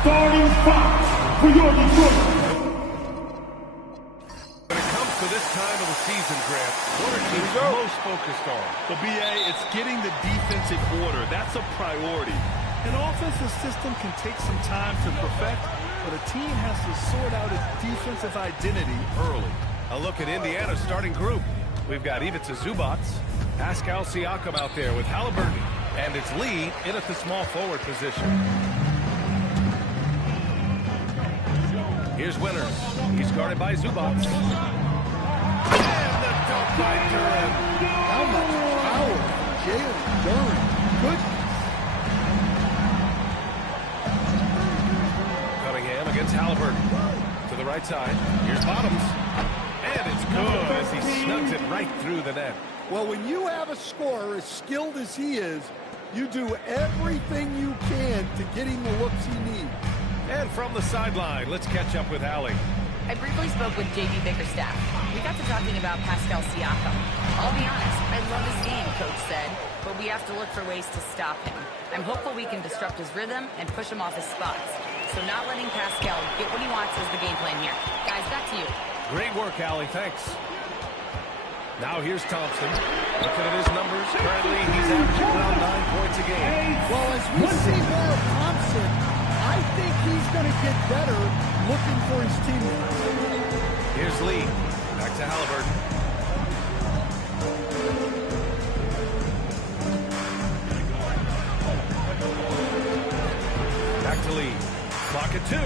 Starting five for your Detroit. When it comes to this time of the season, Grant, what are teams most focused on? Well, B.A., it's getting the defense in order. That's a priority. An offensive system can take some time to perfect, but a team has to sort out its defensive identity early. A look at Indiana's starting group. We've got Ivica Zubac, Pascal Siakam out there with Haliburton, and it's Lee in at the small forward position. Here's Winters. He's guarded by Zubac. And the dunk by Duren. How much power from Jalen Duren. Good. Cunningham against Haliburton. To the right side. Here's Bottoms. And it's good as he snugs it right through the net. Well, when you have a scorer as skilled as he is, you do everything you can to get him the looks he needs. And from the sideline, let's catch up with Allie. I briefly spoke with J.B. Bickerstaff. We got to talking about Pascal Siakam. I'll be honest, I love his game, Coach said, but we have to look for ways to stop him. I'm hopeful we can disrupt his rhythm and push him off his spots. So not letting Pascal get what he wants is the game plan here. Guys, back to you. Great work, Allie. Thanks. Now here's Thompson. Looking at his numbers, currently he's averaging around 9 points a game. Well, as we see more of Thompson, I think he's going to get better looking for his teammates. Here's Lee. Back to Haliburton. Back to Lee. Clock at 2.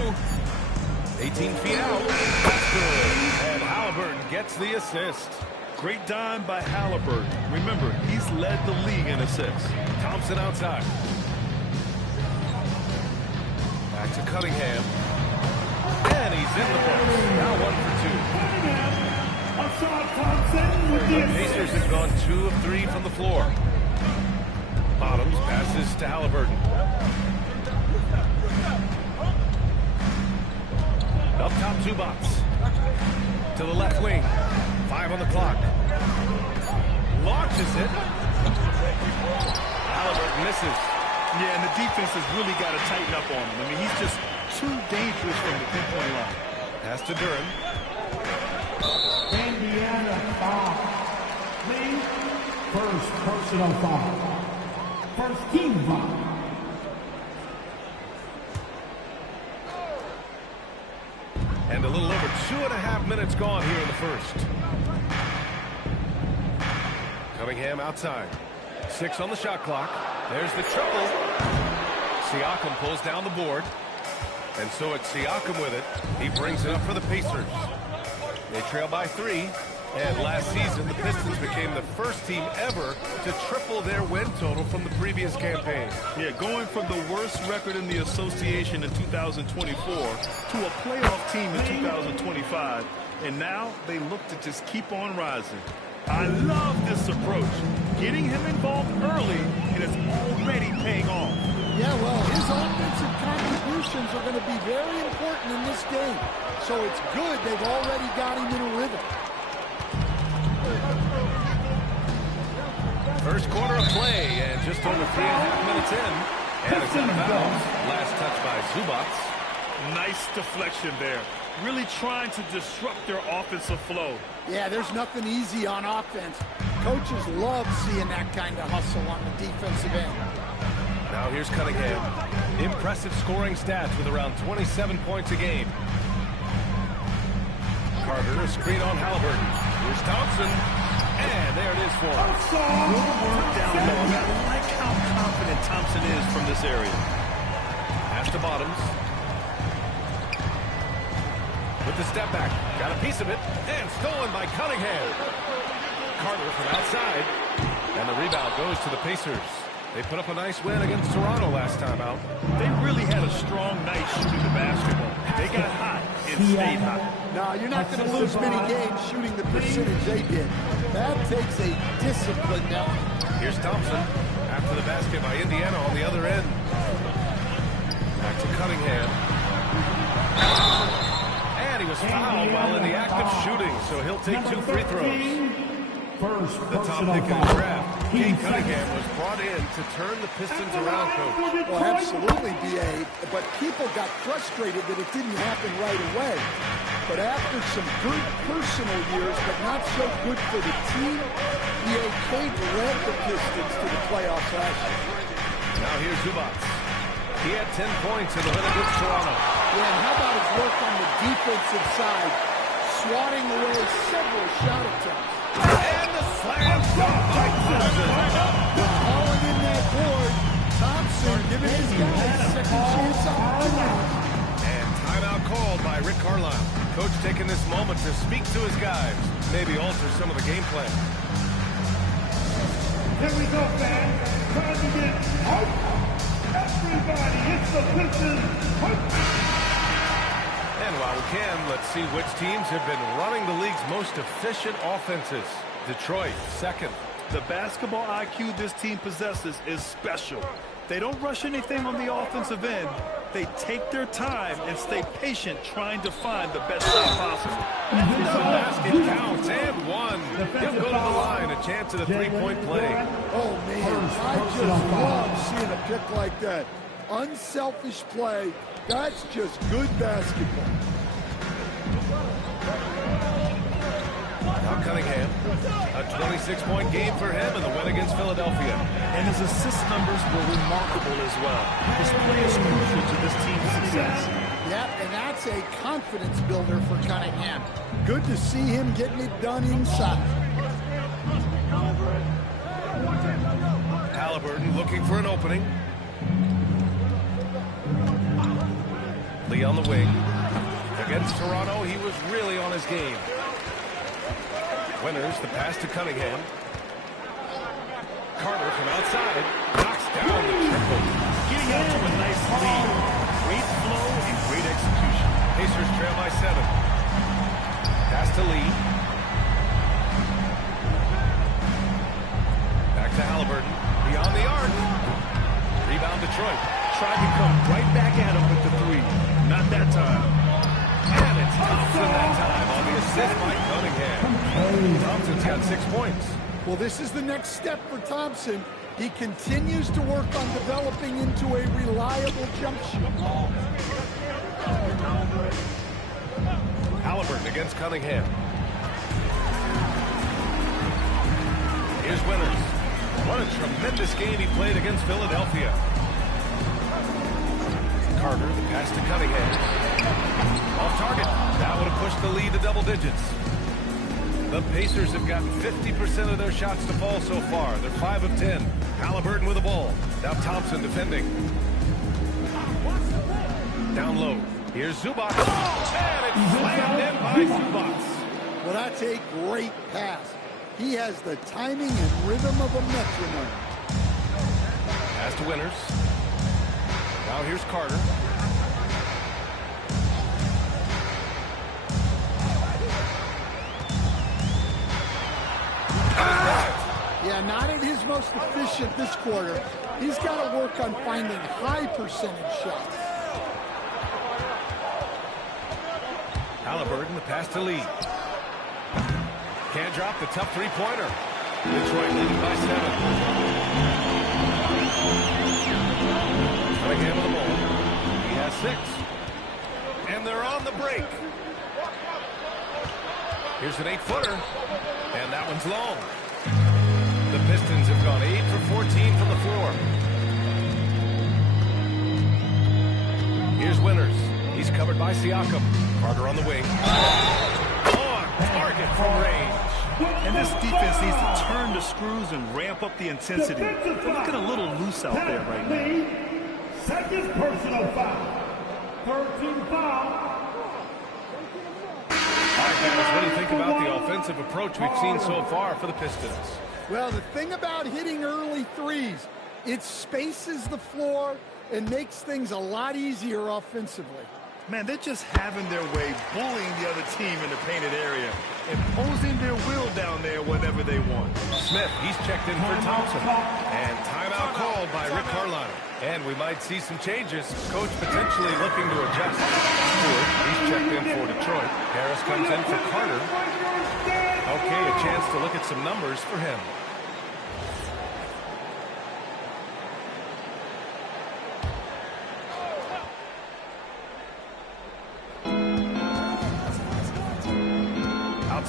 18 feet out. That's good. And Haliburton gets the assist. Great dime by Haliburton. Remember, he's led the league in assists. Thompson outside. Back to Cunningham. And he's in the books. Now 1 for 2. Hassan Thompson with the The Pacers have gone 2 of 3 from the floor. Bottoms passes to Haliburton. Up top, Zubac. To the left wing. 5 on the clock. Launches it. Haliburton misses. Yeah, and the defense has really got to tighten up on him. I mean, he's just too dangerous from the three-point line. Pass to Duren. Indiana foul. Lee, first personal foul. First team foul. And a little over 2.5 minutes gone here in the first. Cunningham outside. 6 on the shot clock. There's the triple. Siakam pulls down the board. And so it's Siakam with it. He brings it up for the Pacers. They trail by 3. And last season, the Pistons became the first team ever to triple their win total from the previous campaign. Yeah, going from the worst record in the association in 2024 to a playoff team in 2025. And now they look to just keep on rising. I love this approach. Getting him involved early, and it's already paying off. Yeah, well, his offensive contributions are going to be very important in this game. So it's good they've already got him in a rhythm. First quarter of play, and just over 3.5 minutes in. And it's out of bounds. Last touch by Zubac. Nice deflection there. Really trying to disrupt their offensive flow. Yeah, there's nothing easy on offense. Coaches love seeing that kind of hustle on the defensive end. Now here's Cunningham. Impressive scoring stats with around 27 points a game. Carter, a screen on Haliburton. Here's Thompson. And there it is for him. Good work down low. I like how confident Thompson is from this area. Pass to Bottoms. With the step back. Got a piece of it. And stolen by Cunningham. Carter from outside. And the rebound goes to the Pacers. They put up a nice win against Toronto last time out. They really had a strong night shooting the basketball. They got hot and stayed hot. No, you're not going to lose many games shooting the percentage they did. That takes a discipline now. Here's Thompson. After the basket by Indiana on the other end. Back to Cunningham. And he was fouled while in the act of shooting, so he'll take 2 free throws. First The top personal pick in the foul. draft. Kate Cunningham was brought in to turn the Pistons around, Coach. Well, absolutely, B.A. But people got frustrated that it didn't happen right away. But after some good personal years, but not so good for the team, B.A. Kate led the Pistons to the playoffs last year. Now here's Zubac. He had 10 points in the win against Toronto. Yeah, and how about his work on the defensive side, swatting away several shot attempts. And the slam shot by Thompson. Calling in that board, Thompson giving his guys a second chance opportunity. And timeout called by Rick Carlisle. Coach taking this moment to speak to his guys, maybe alter some of the game plan. Here we go, fans. Trying to get hope. Everybody, it's the Pistons. And while we can, let's see which teams have been running the league's most efficient offenses. Detroit, second. The basketball IQ this team possesses is special. They don't rush anything on the offensive end. They take their time and stay patient trying to find the best shot possible. The basket counts and one. He'll go to the line, a chance at a three-point play. Oh, man, I just love seeing a pick like that. Unselfish play. That's just good basketball. Now Cunningham, a 26-point game for him in the win against Philadelphia. And his assist numbers were remarkable as well. His play is crucial to this team's success. Yep, and that's a confidence builder for Cunningham. Good to see him getting it done inside. Halliburton looking for an opening. Lee on the wing. Against Toronto, he was really on his game. Winners, the pass to Cunningham. Carter from outside knocks down the triple. Getting out to a nice lead. Great flow and great execution. Pacers trail by 7. Pass to Lee. Back to Halliburton. Beyond the arc. Rebound Detroit. Tried to come right back at him with the three. Not that time. And it's Thompson that time on the assist by Cunningham. Thompson's got 6 points. Well, this is the next step for Thompson. He continues to work on developing into a reliable jump shooter. Halliburton against Cunningham. Here's Winners. What a tremendous game he played against Philadelphia. Carter, the pass to Cunningham. Off target. That would have pushed the lead to double digits. The Pacers have gotten 50% of their shots to fall so far. They're 5 of 10. Halliburton with the ball. Now Thompson defending. Down low. Here's Zubac. And it's slammed in by Zubac. Well, that's a great pass. He has the timing and rhythm of a metronome. Pass to Winners. Now here's Carter. Yeah, not at his most efficient this quarter. He's got to work on finding high percentage shots. Halliburton, the pass to Lee. Can't drop the tough three-pointer. Detroit leading by 7. Cunningham with the ball. He has 6. And they're on the break. Here's an 8-footer. And that one's long. The Pistons have gone 8 for 14 from the floor. Here's Winners. He's covered by Siakam. Carter on the wing. On target from range. And this defense needs to turn the screws and ramp up the intensity. They're looking a little loose out there right now. Second personal foul. 13 foul. All right, Dennis, what do you think about the offensive approach we've seen so far for the Pistons? Well, the thing about hitting early threes, it spaces the floor and makes things a lot easier offensively. Man, they're just having their way, bullying the other team in the painted area, imposing their will down there whenever they want. Smith, he's checked in for Thompson. And timeout called by Rick Carlisle. And we might see some changes. Coach potentially looking to adjust. Stewart, he's checked in for Detroit. Harris comes in for Carter. Okay, a chance to look at some numbers for him.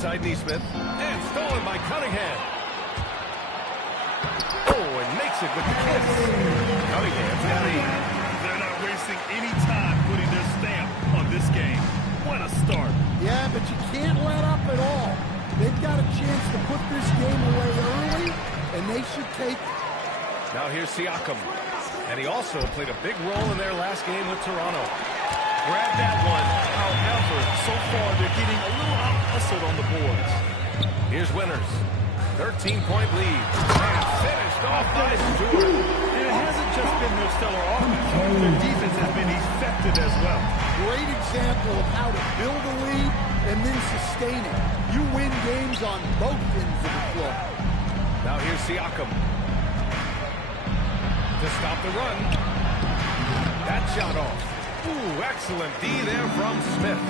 inside Neesmith. And stolen by Cunningham. Oh, and makes it with the kiss. Cunningham's got 8. They're not wasting any time putting their stamp on this game. What a start. Yeah, but you can't let up at all. They've got a chance to put this game away early, and they should take it. Now here's Siakam. And he also played a big role in their last game with Toronto. Grab that one. However, so far they're getting a little out-hustled on the boards. Here's Winters. 13-point lead. And finished off by Stewart. And it hasn't just been their stellar offense. Their defense has been effective as well. Great example of how to build a lead and then sustain it. You win games on both ends of the floor. Now here's Siakam. To stop the run. That shot off. Ooh, excellent D there from Smith.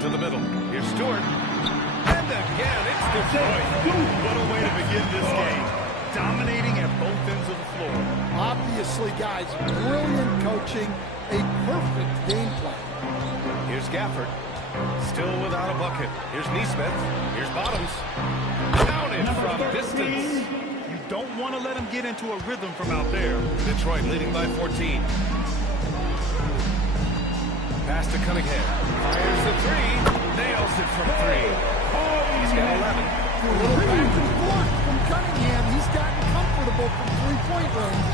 To the middle. Here's Stewart. And again, it's Detroit. What a way to begin this game. Dominating at both ends of the floor. Obviously, guys, brilliant coaching, a perfect game plan. Here's Gafford. Still without a bucket. Here's Neesmith. Here's Bottoms. Counted from distance. You don't want to let him get into a rhythm from out there. Detroit leading by 14. Pass to Cunningham. Fires the 3. Nails it from 3. He's got 11. A little back and forth from Cunningham. He's gotten comfortable from three-point range.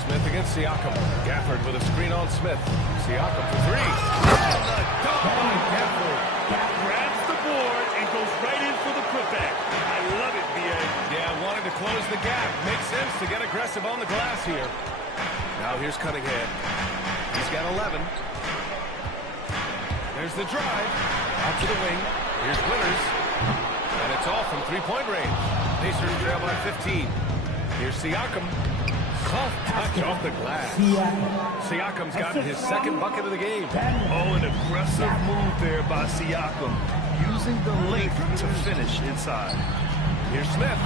Smith against Siakam. Gafford with a screen on Smith. Siakam for 3. And the dunk by Gafford. Grabs the board and goes right in for the putback. I love it, B.A. Yeah, wanted to close the gap. Makes sense to get aggressive on the glass here. Now here's Cunningham. He's got 11. There's the drive. Out to the wing. Here's Winters. And it's all from three-point range. Pacers trail by 15. Here's Siakam. Soft touch off the glass. Siakam's gotten his second bucket of the game. Oh, an aggressive move there by Siakam. Using the length to finish inside. Here's Smith.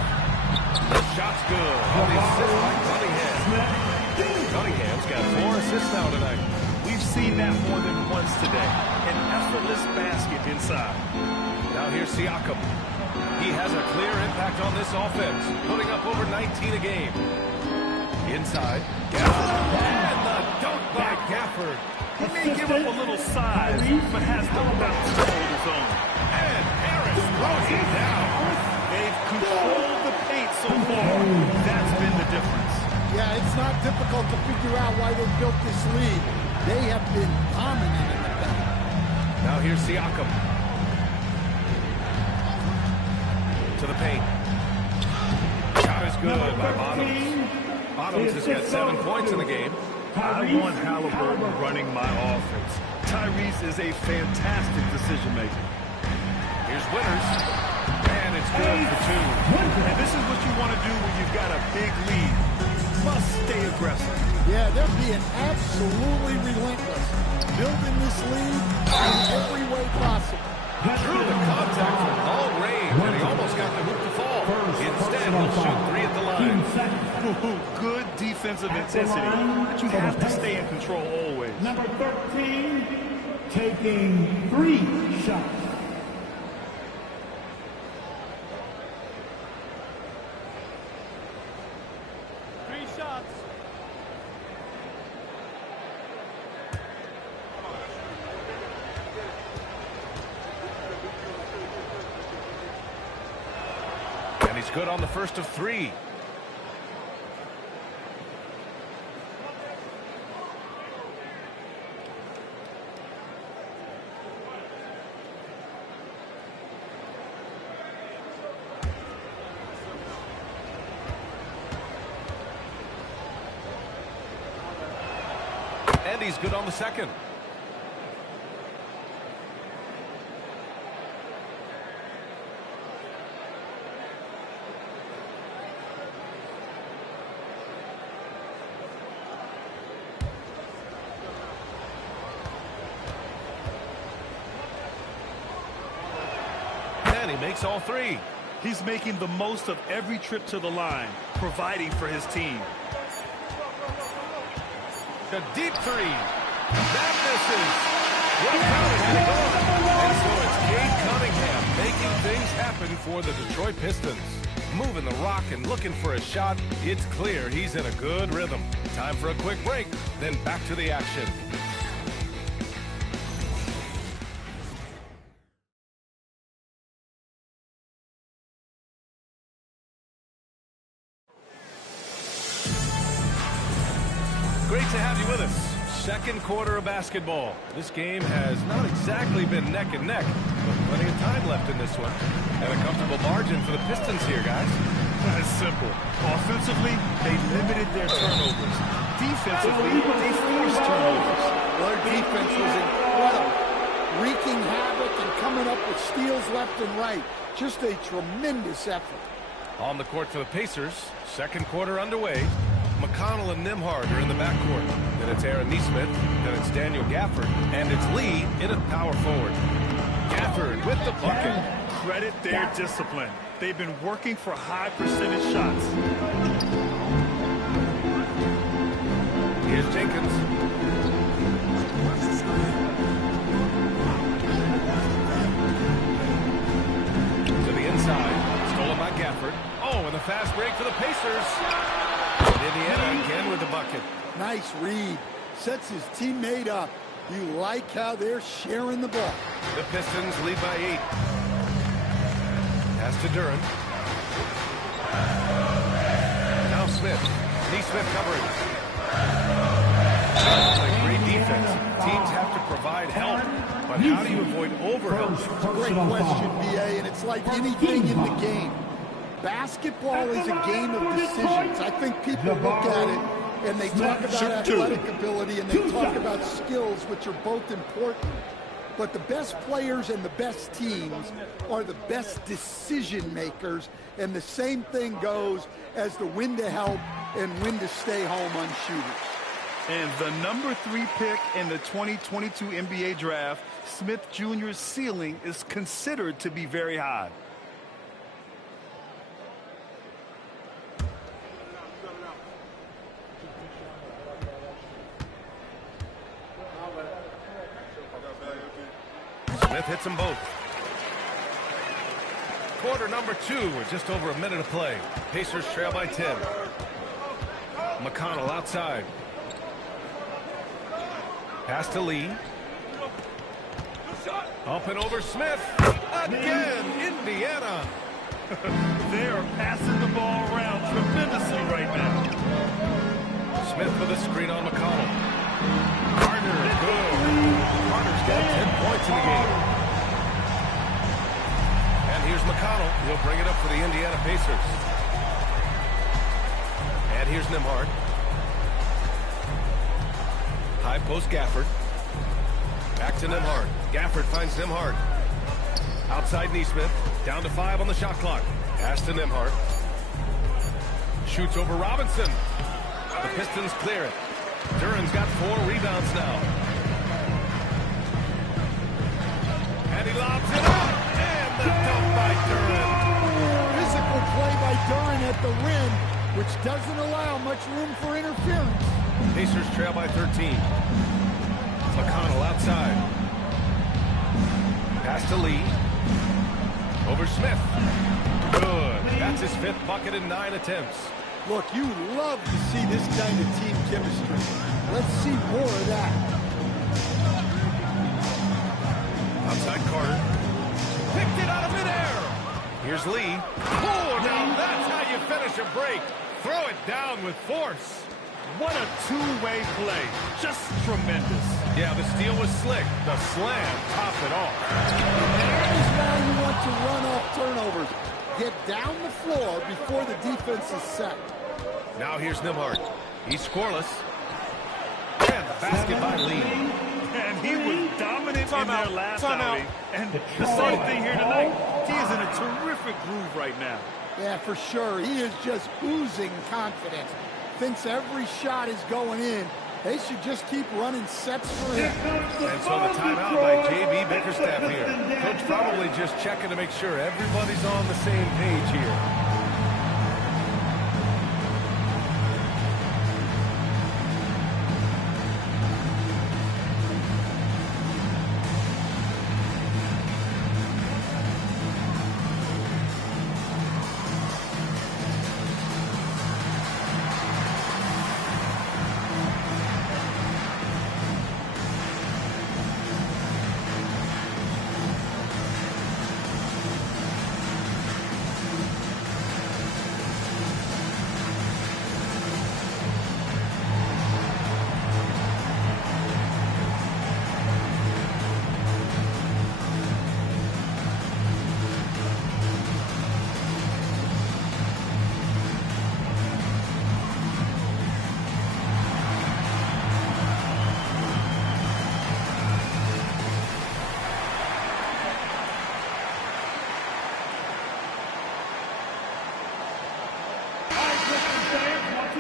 The shot's good. On the assist by Cunningham. Cunningham's got 4 assists now tonight. We've seen that more than once today. An effortless basket inside. Now here's Siakam. He has a clear impact on this offense, putting up over 19 a game. Inside, Gafford. And the dunk by Gafford. He may give up a little size, but has the bounce to hold his own. And Harris throws it down. They've controlled the paint so far. That's been the difference. Yeah, it's not difficult to figure out why they built this lead. They have been dominant in the paint. Now here's Siakam. To the paint. Shot is good by Bottoms. Bottoms has got 7 points in the game. I want Halliburton running my offense. Tyrese is a fantastic decision maker. Here's Winters. And it's good for 2. And this is what you want to do when you've got a big lead. Must stay aggressive. Yeah, they're being absolutely relentless. Building this lead in every way possible. Drew the contact from long range, and he almost got the hoop to fall. Instead, he'll shoot 3 at the line. Good defensive intensity, but you have to stay in control always. Number 13, taking 3 shots. And he's good on the first of 3. And he's good on the second. And he makes all 3. He's making the most of every trip to the line, providing for his team. A deep 3. That misses. What count is it on? And so it's Cade Cunningham making things happen for the Detroit Pistons. Moving the rock and looking for a shot. It's clear he's in a good rhythm. Time for a quick break, then back to the action. Great to have you with us. Second quarter of basketball. This game has not exactly been neck and neck, but plenty of time left in this one. And a comfortable margin for the Pistons here, guys. It's simple. Offensively, they limited their turnovers. Defensively, they forced turnovers. Their defense was incredible, wreaking havoc and coming up with steals left and right. Just a tremendous effort. On the court for the Pacers, second quarter underway. McConnell and Nembhard are in the backcourt. Then it's Aaron Nesmith, then it's Daniel Gafford, and it's Lee in at power forward. Gafford with the bucket. Credit their discipline. They've been working for high percentage shots. Here's Jenkins. To the inside, stolen by Gafford. Oh, and the fast break for the Pacers. Indiana again with the bucket. Nice read. Sets his teammate up. You like how they're sharing the ball. The Pistons lead by 8. Pass to Duren. Now Smith. Nesmith covering. Great defense. Teams have to provide help. But how do you avoid overhelp? It's a great question, B.A., and it's like anything in the game. Basketball is a game of decisions. I think people look at it and they talk about athletic ability and they talk about skills, which are both important. But the best players and the best teams are the best decision makers, and the same thing goes as the when to help and when to stay home on shooters. And the number 3 pick in the 2022 NBA draft, Smith Jr.'s ceiling is considered to be very high. Smith hits them both. Quarter number 2 with just over a minute to play. Pacers trail by 10. McConnell outside. Pass to Lee. Up and over Smith. Again, Indiana. They are passing the ball around tremendously right now. Smith with a screen on McConnell. Carter, good. Carter's got 10 points in the game. And here's McConnell. He'll bring it up for the Indiana Pacers. And here's Nembhard. High post Gafford. Back to Nembhard. Gafford finds Nembhard. Outside Nesmith. Down to 5 on the shot clock. Pass to Nembhard. Shoots over Robinson. The Pistons clear it. Duren's got 4 rebounds now. And he lobs it up. And the dunk by Duren. Physical play by Duren at the rim, which doesn't allow much room for interference. Pacers trail by 13. McConnell outside. Pass to Lee. Over Smith. Good. That's his 5th bucket in 9 attempts. Look, you love to see this kind of team chemistry. Let's see more of that. Outside Carter. Picked it out of midair. Here's Lee. Oh, now that's how you finish a break. Throw it down with force. What a two-way play. Just tremendous. Yeah, the steal was slick. The slam topped it off. That is why you want to run off turnovers. Get down the floor before the defense is set. Now here's Nembhard. He's scoreless. And the basket by Lee. And he was dominant in their last outing. And the same thing here tonight. He is in a terrific groove right now. Yeah, for sure. He is just oozing confidence. Thinks every shot is going in. They should just keep running sets for him. And so the timeout by J.B. Bickerstaff here. Coach probably just checking to make sure everybody's on the same page here.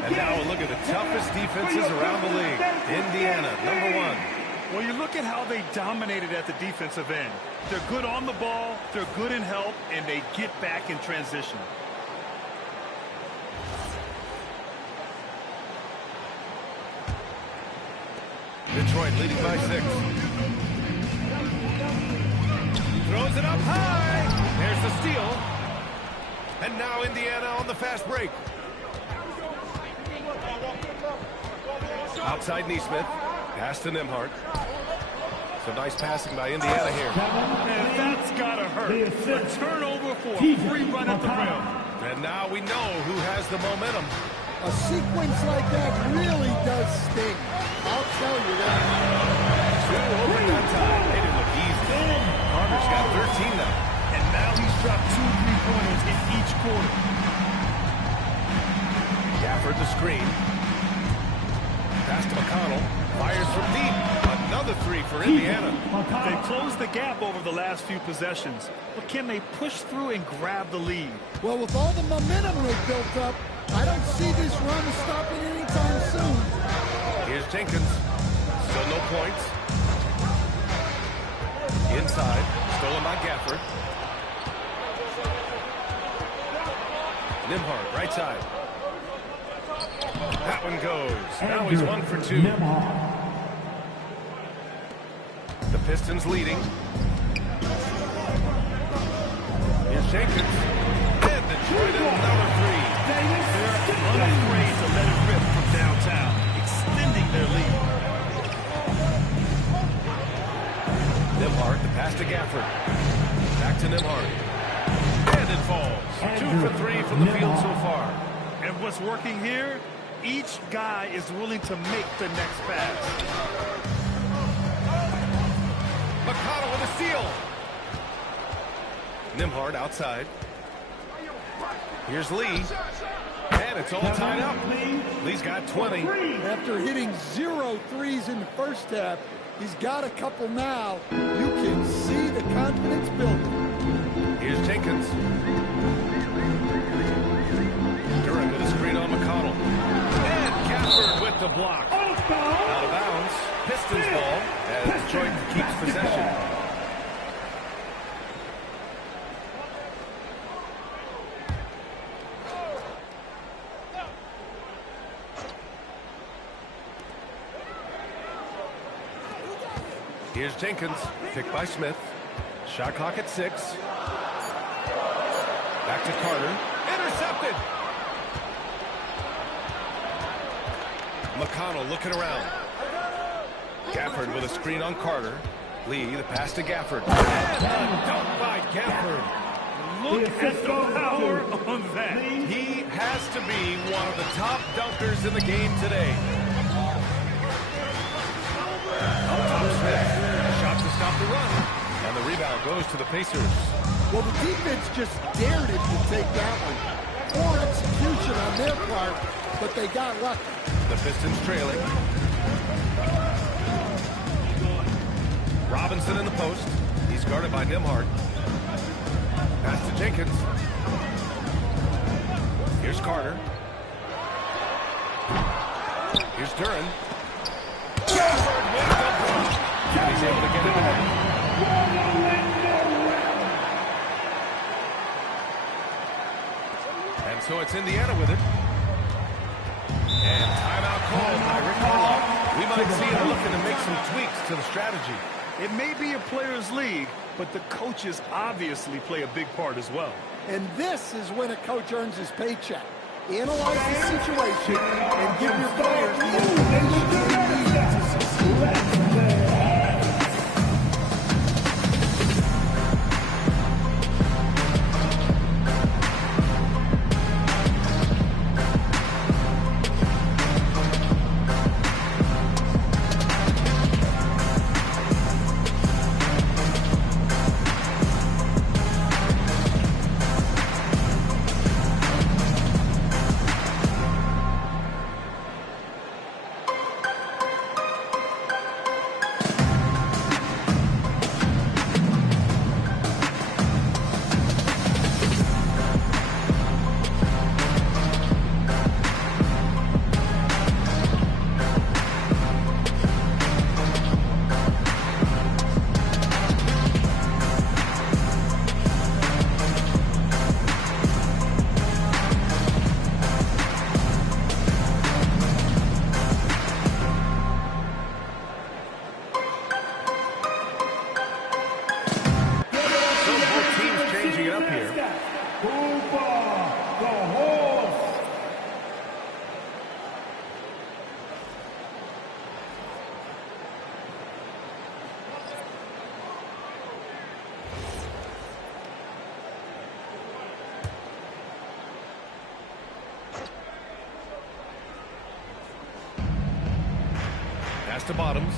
And now a look at the toughest defenses around the league. Indiana, number 1. Well, you look at how they dominated at the defensive end. They're good on the ball, they're good in help, and they get back in transition. Detroit leading by 6. Throws it up high. There's the steal. And now Indiana on the fast break. Outside Neesmith. Pass to Nembhard. Some nice passing by Indiana here. And that's got to hurt. A turnover for a free run at the rim. And now we know who has the momentum. A sequence like that really does sting. I'll tell you that. 2 overtime time. Made it look easy. Carter's got 13 now. And now he's dropped 2 3-pointers in each quarter. Gafford the screen. Pass to McConnell. Fires from deep. Another 3 for Indiana. They closed the gap over the last few possessions. But can they push through and grab the lead? Well, with all the momentum they've built up, I don't see this run stopping anytime soon. Here's Jenkins. Still no points. Inside. Stolen by Gafford. Nembhard, right side. That one goes. Now he's 1 for 2. The Pistons leading. Here's Jenkins. And Detroit another 3. They're unafraid to let it rip from downtown, extending their lead. Nembhard, the pass to Gafford. Back to Nembhard. And it falls. 2 for 3 from the field so far. And what's working here? Each guy is willing to make the next pass. McConnell with a steal. Nembhard outside. Here's Lee. And it's all tied up. Lee's got 20. After hitting 0 threes in the first half, he's got a couple now. You can see the confidence building. Here's Jenkins. Duran with a screen on McConnell. And Gafford with the block. Out of bounds. Pistons ball as Detroit keeps possession. Here's Jenkins, picked by Smith. Shot clock at 6. Back to Carter. Intercepted. McConnell looking around. Gafford with a screen on Carter. Lee, the pass to Gafford. And a dunk by Gafford. Look at the power on that. He has to be one of the top dunkers in the game today. Up top Smith. Shot to stop the run. And the rebound goes to the Pacers. Well, the defense just dared it to take that one. Poor execution on their part, but they got lucky. The Pistons trailing. Robinson in the post. He's guarded by Nembhard. Pass to Jenkins. Here's Carter. Here's Duran. Gafford with the block. And he's able to get it in. And so it's Indiana with it. And timeout called by Rick Carlisle. We might see him looking to make some tweaks to the strategy. It may be a players' league, but the coaches obviously play a big part as well. And this is when a coach earns his paycheck. Analyze the situation and give your players the information they need to succeed. Pass to Bottoms.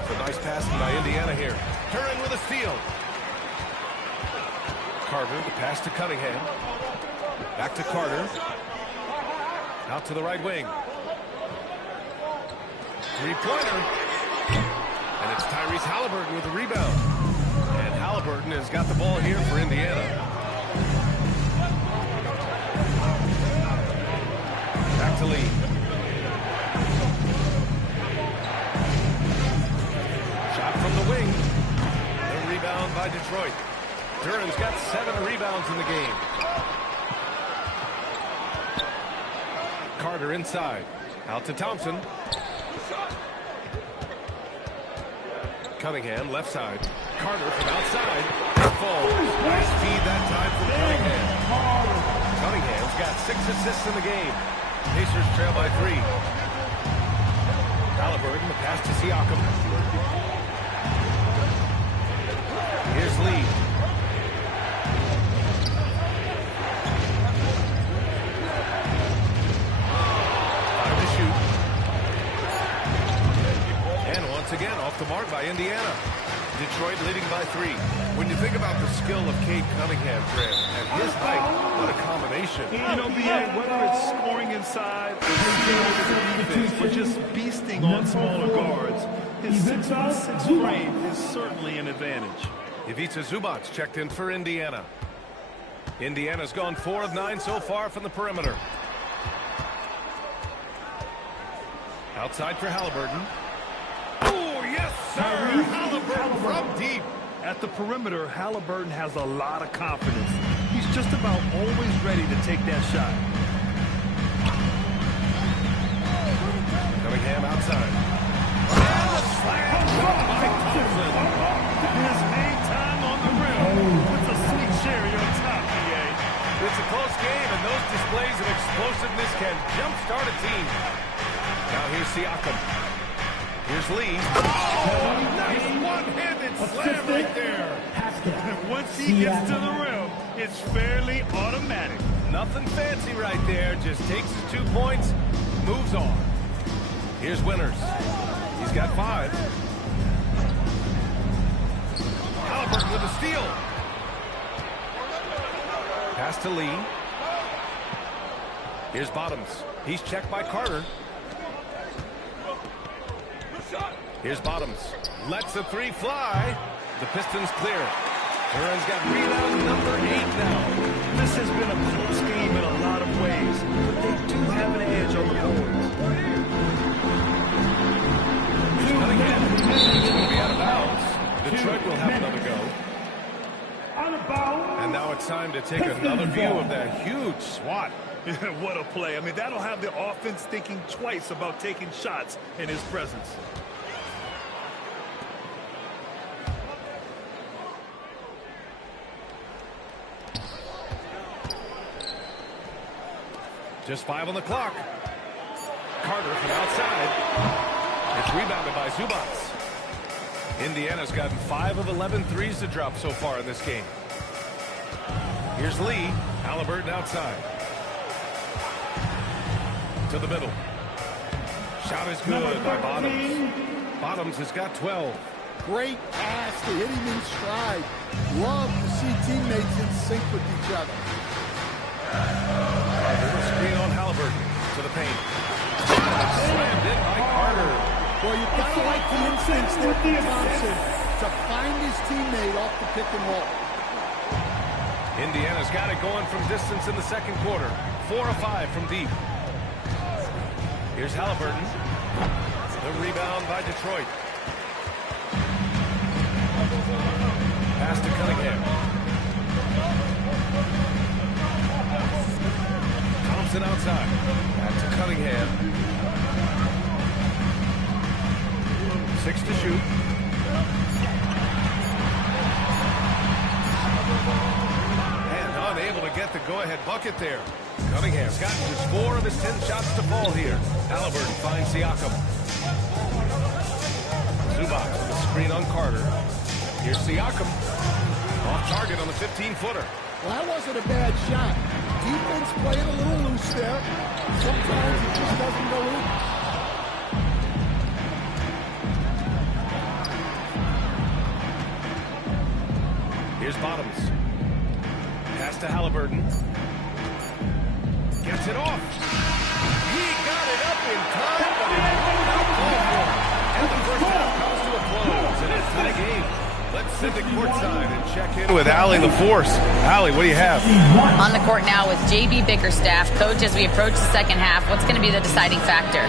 It's a nice passing by Indiana here. Duren with a steal. Carter, the pass to Cunningham. Back to Carter. Out to the right wing. Three-pointer. And it's Tyrese Halliburton with the rebound. And Halliburton has got the ball here for Indiana. Back to Lee. Shot from the wing. The rebound by Detroit. Duren's got 7 rebounds in the game. Carter inside. Out to Thompson. Cunningham left side. Carter from outside. Falls. Nice feed that time from Cunningham. Cunningham's got 6 assists in the game. Pacers trail by 3. Halliburton, the pass to Siakam. Here's Lee. 5 to shoot. And once again, off the mark by Indiana. Detroit leading by 3. When you think about the skill of Cade Cunningham, Fred, and his height, what a combination. You know, BA, whether it's scoring inside or defense, or just beasting on smaller guards, his 6'6" frame is certainly an advantage. Ivica Zubac checked in for Indiana. Indiana's gone 4 of 9 so far from the perimeter. Outside for Halliburton. Oh, yes, sir! Halliburton from deep. At the perimeter, Halliburton has a lot of confidence. He's just about always ready to take that shot. Cunningham outside. And the slam by Thompson. His hang time on the rim. It's a sweet cherry on top, BA. It's a close game, and those displays of explosiveness can jumpstart a team. Now here's Siakam. Here's Lee. Oh, nice one-handed slam right there. And once he gets to the rim, it's fairly automatic. Nothing fancy right there. Just takes his 2 points, moves on. Here's Winters. He's got 5. Halliburton with a steal. Pass to Lee. Here's Bottoms. He's checked by Carter. Here's Bottoms. Lets the 3 fly. The Pistons clear. Duren's got rebound number 8 now. This has been a close game in a lot of ways, but they do have an edge on the boards. Cunningham. He's going to be out of bounds. Detroit will have another go. And now it's time to take another view of that huge swat. What a play. I mean, that'll have the offense thinking twice about taking shots in his presence. Just 5 on the clock. Carter from outside. It's rebounded by Zubac. Indiana's gotten 5 of 11 threes to drop so far in this game. Here's Lee. Halliburton outside. To the middle. Shot is good by Bottoms. Bottoms has got 12. Great pass to hit him in stride. Love to see teammates in sync with each other. Carter, screen on Halliburton. To the paint. Slammed in by Carter. Well, you've got to like the instincts there from Thompson to find his teammate off the pick and roll. Indiana's got it going from distance in the second quarter. 4 of 5 from deep. Here's Halliburton. The rebound by Detroit. Pass to Cunningham. Thompson outside. Back to Cunningham. 6 to shoot. And unable to get the go-ahead bucket there. Cunningham's gotten just 4 of his 10 shots to fall here. Halliburton finds Siakam. Zubac with a screen on Carter. Here's Siakam. Off target on the 15-footer. Well, that wasn't a bad shot. Defense playing a little loose there. Sometimes it just doesn't go in. Here's Bottoms. Pass to Halliburton. Gets it off. He got it up in time, but it will not go for him. And the first half comes to a close, and it's the game. Let's send it courtside and check in with Allie LaForce. Allie, what do you have? On the court now with J.B. Bickerstaff. Coach, as we approach the second half, what's going to be the deciding factor?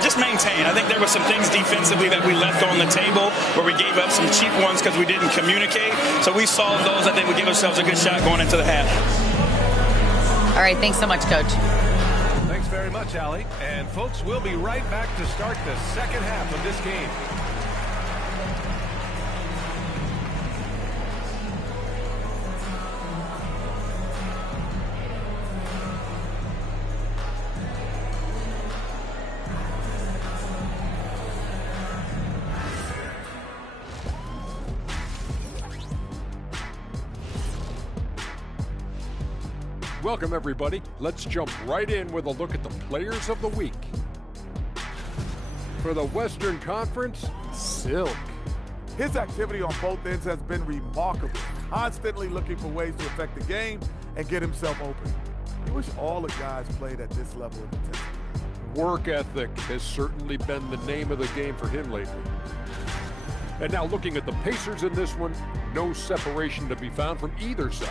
Just maintain. I think there were some things defensively that we left on the table where we gave up some cheap ones because we didn't communicate. So we solved those. I think we give ourselves a good shot going into the half. All right, thanks so much, Coach. Thanks very much, Allie. And folks, we'll be right back to start the second half of this game. Welcome, everybody. Let's jump right in with a look at the players of the week. For the Western Conference, Silk. His activity on both ends has been remarkable, constantly looking for ways to affect the game and get himself open. I wish all the guys played at this level of intensity. Work ethic has certainly been the name of the game for him lately. And now looking at the Pacers in this one, no separation to be found from either side.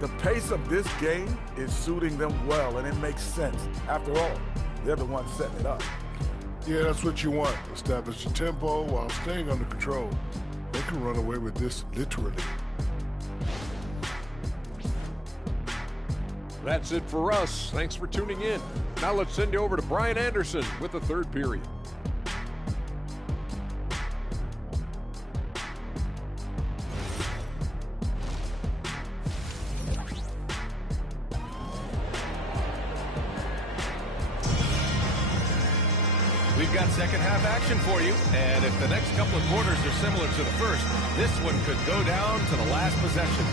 The pace of this game is suiting them well, and it makes sense. After all, they're the ones setting it up. Yeah, that's what you want. Establish the tempo while staying under control. They can run away with this literally. That's it for us. Thanks for tuning in. Now let's send you over to Brian Anderson with the third period. We've got second half action for you, and if the next couple of quarters are similar to the first, this one could go down to the last possession.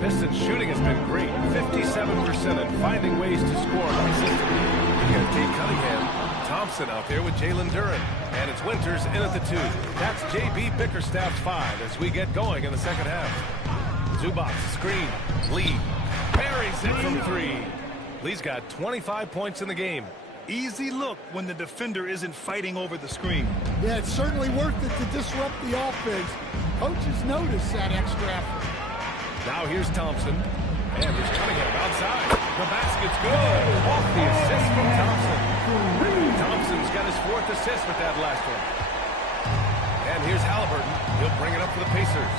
Pistons shooting has been great, 57%, and finding ways to score consistently. You got Jay Cunningham, Thompson out there with Jalen Duren, and it's Winters in at the 2. That's J.B. Bickerstaff's 5 as we get going in the second half. Zubac, screen, Lee buries it from 3. Lee's got 25 points in the game. Easy look when the defender isn't fighting over the screen. Yeah, it's certainly worth it to disrupt the offense. Coaches notice that extra effort. Now here's Thompson, and here's Cunningham outside. The basket's good. Off the assist from Thompson. Thompson's got his 4th assist with that last one. And here's Halliburton. He'll bring it up for the Pacers.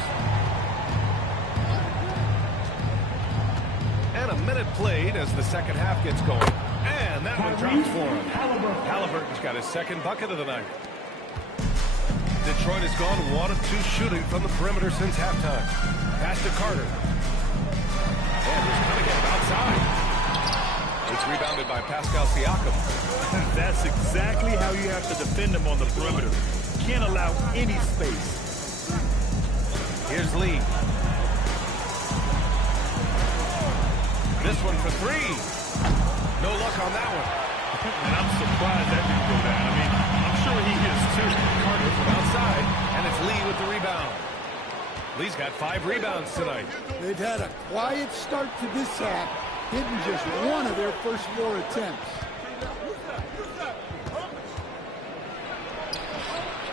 And a minute played as the second half gets going. And that one drops for him. Halliburton's got his second bucket of the night. Detroit has gone 1 of 2 shooting from the perimeter since halftime. Pass to Carter. And here's Cunningham outside. It's rebounded by Pascal Siakam. That's exactly how you have to defend him on the perimeter. Can't allow any space. Here's Lee. This one for 3. No luck on that one. And I'm surprised that didn't go down. I mean, I'm sure he is too. Carter from outside, and it's Lee with the rebound. Lee's got 5 rebounds tonight. They've had a quiet start to this half, hitting just 1 of their first 4 attempts.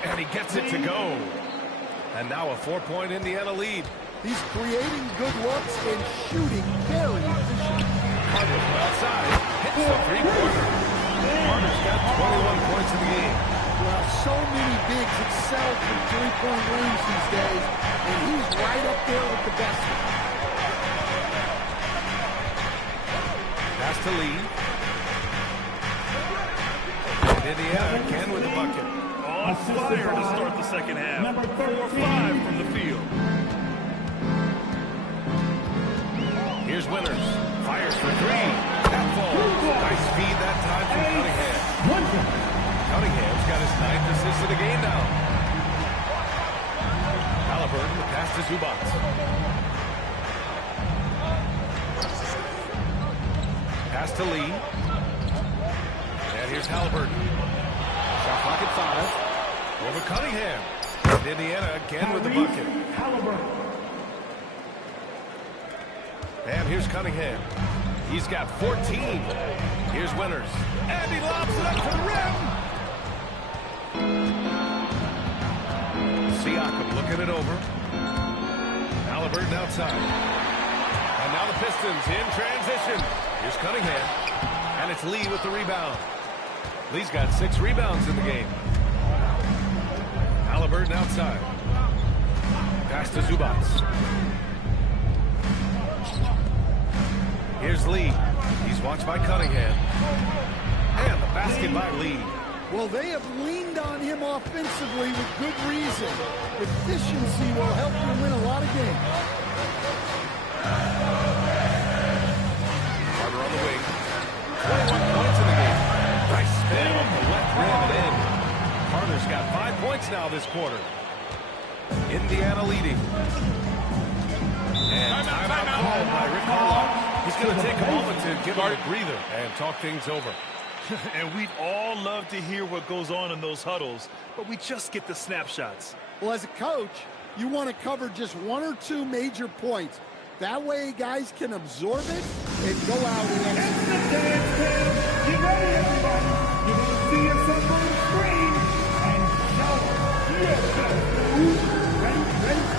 And he gets it to go. And now a 4-point Indiana lead. He's creating good looks and shooting very efficient. Carter from outside hits the 3-pointer. Carter's got 21 points in the game. Well, so many bigs excel from 3-point range these days, and he's right up there with the best. Pass to Lee. And Indiana again with the bucket. On fire to start the second half. 4-5 from the field. Here's Winters. Fires for 3. That falls. Nice feed that time from Cunningham. his 9th assist of the game now. Halliburton, the pass to Zubac. Pass to Lee. And here's Halliburton. Shot clock at 5. Over Cunningham. And Indiana again with the bucket. And here's Cunningham. He's got 14. Here's Winters. And he lobs it up to the rim. Siakam looking it over. Halliburton outside. And now the Pistons in transition. Here's Cunningham. And it's Lee with the rebound. Lee's got 6 rebounds in the game. Halliburton outside. Pass to Zubac. Here's Lee. He's watched by Cunningham. And the basket by Lee. Well, they have leaned on him offensively with good reason. Efficiency will help you win a lot of games. Carter on the wing. 21 points in the game. Nice spin off the left rim and in. Carter's got 5 points now this quarter. Indiana leading. And timeout called by Rick Carlisle. He's going to take a moment to give him a breather and talk things over. And we'd all love to hear what goes on in those huddles, but we just get the snapshots. Well, as a coach, you want to cover just 1 or 2 major points. That way guys can absorb it and go out and execute. Get ready, everybody. You're going to see yourself on the screen and shout, yes, ready,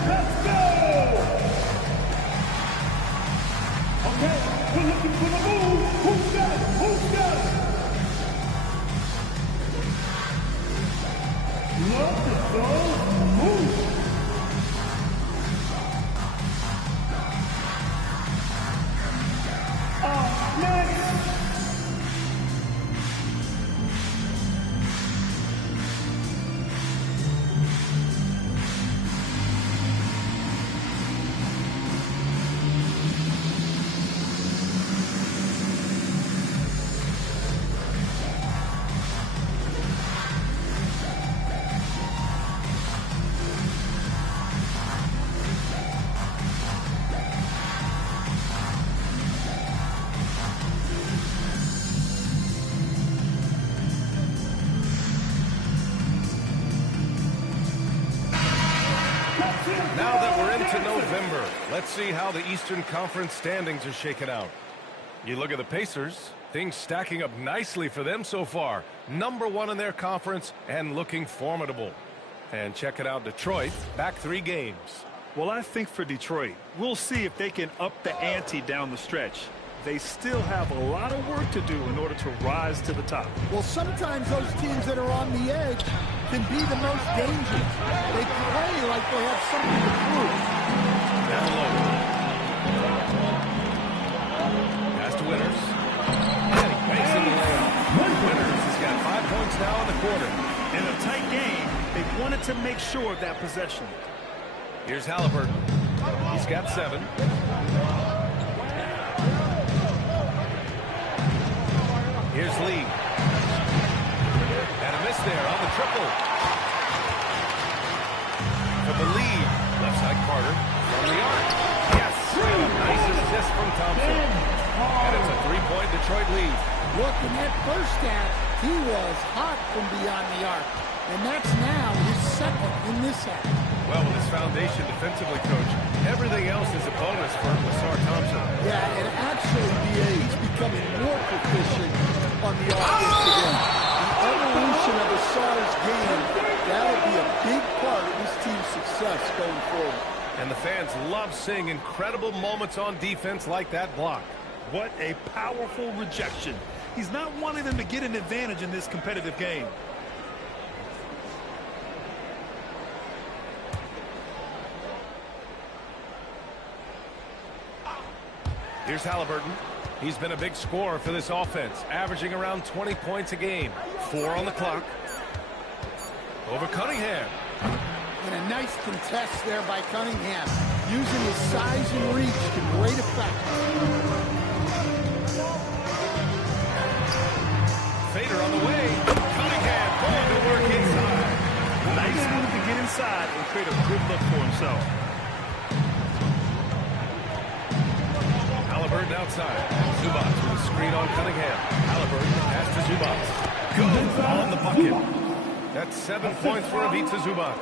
let's go! Okay, we're looking for the move. Who's got it? Who's got it? Love to go, move. Next. Now that we're into November, let's see how the Eastern Conference standings are shaken out. You look at the Pacers, things stacking up nicely for them so far. #1 in their conference and looking formidable. And check it out, Detroit, back 3 games. Well, I think for Detroit, we'll see if they can up the ante down the stretch. They still have a lot of work to do in order to rise to the top. Well, sometimes those teams that are on the edge can be the most dangerous. They play like they have something to prove. Down low. Pass to Winters. And he makes it the layup. Winters has got 5 points now in the quarter. In a tight game, they wanted to make sure of that possession. Here's Halliburton. He's got 7. Here's Lee. And a miss there on the triple. For the lead. Left side Carter from the arc. Yes! And a nice assist from Thompson. And it's a 3-point Detroit lead. Look, in that first half, he was hot from beyond the arc. And that's now his 2nd in this half. Well, with his foundation defensively, Coach, everything else is a bonus for Ausar Thompson. Yeah, and actually, B.A., he's becoming more proficient on the offensive end. The evolution of Ausar's game, that'll be a big part of this team's success going forward. And the fans love seeing incredible moments on defense like that block. What a powerful rejection. He's not wanting them to get an advantage in this competitive game. Here's Halliburton. He's been a big scorer for this offense, averaging around 20 points a game. 4 on the clock. Over Cunningham. And a nice contest there by Cunningham, using his size and reach to great effect. fader on the way. Cunningham going to work inside. Nice move to get inside and create a good look for himself. Halliburton outside. Zubac with a screen on Cunningham. Halliburton pass to Zubac. Good on the bucket. That's 7 points for Ivica Zubac.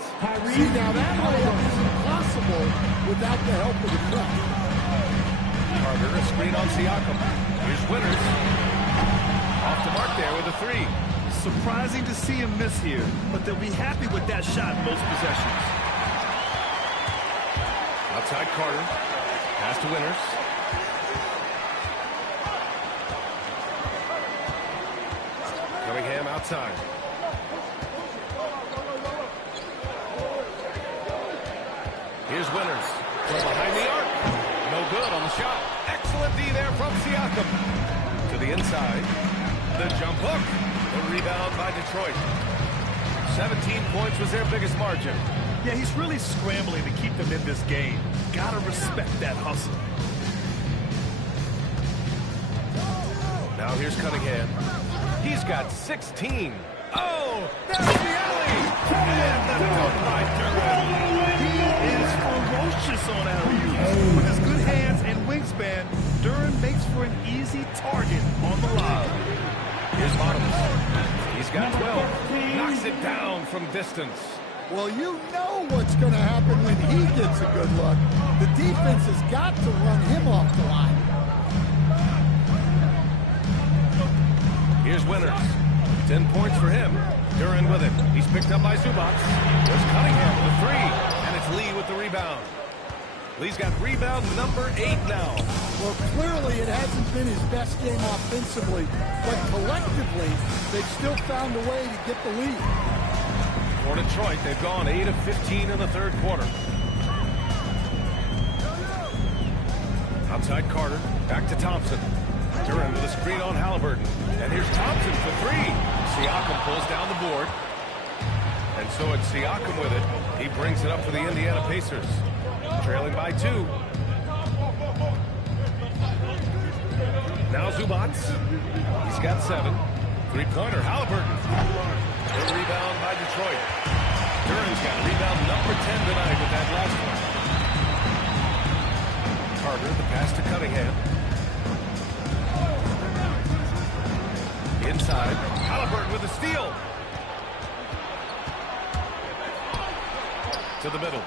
See, now that layup is impossible without the help of the press. Carter, a screen on Siakam. Here's Winters. Off the mark there with a three. Surprising to see him miss here, but they'll be happy with that shot most possessions. Outside Carter. Pass to Winters. Cunningham outside. Here's Winters from behind the arc. No good on the shot. Excellent D there from Siakam. To the inside. The jump hook. The rebound by Detroit. 17 points was their biggest margin. Yeah, he's really scrambling to keep them in this game. Gotta respect that hustle. Now here's Cunningham. He's got 16. Oh, there's the alley. And the dunk by Durant. He is ferocious on alley-oops. With his good hands and wingspan, Duran makes for an easy target on the lob. Here's Bottoms. He's got 12. Knocks it down from distance. Well, you know what's going to happen when he gets a good look. The defense has got to run him off the line. Here's Winters. 10 points for him. Duran with it. He's picked up by Zubac. There's Cunningham with a three. And it's Lee with the rebound. Lee's got rebound number 8 now. Well, clearly it hasn't been his best game offensively, but collectively, they've still found a way to get the lead. For Detroit, they've gone 8 of 15 in the third quarter. Outside Carter. Back to Thompson. Duran with a screen on Halliburton. And here's Thompson for three. Siakam pulls down the board. And so it's Siakam with it. He brings it up for the Indiana Pacers. Trailing by 2. Now Zubac. He's got 7. Three-pointer, Halliburton. The rebound by Detroit. Duran's got rebound number 10 tonight with that last one. Carter, the pass to Cunningham. Inside, Halliburton with a steal. To the middle.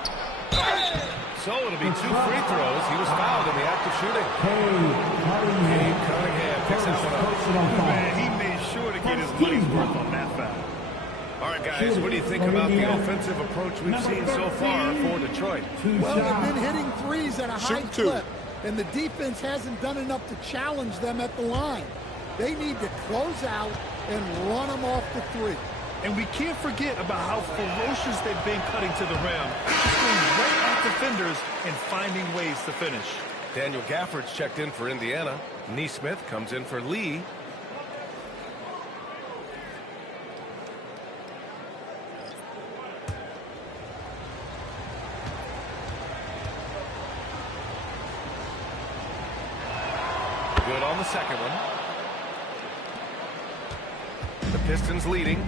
So it'll be 2 free throws. He was fouled in the act of shooting. Cade Cunningham picks that one up. Man, he made sure to get his money's worth on that foul. All right, guys, what do you think about the offensive approach we've seen so far for Detroit? Well, they've been hitting threes at a high clip, and the defense hasn't done enough to challenge them at the line. They need to close out and run them off the three. And we can't forget about how ferocious they've been cutting to the rim, staying right at defenders and finding ways to finish. Daniel Gafford's checked in for Indiana. Nesmith comes in for Lee. Good on the second one. The Pistons leading.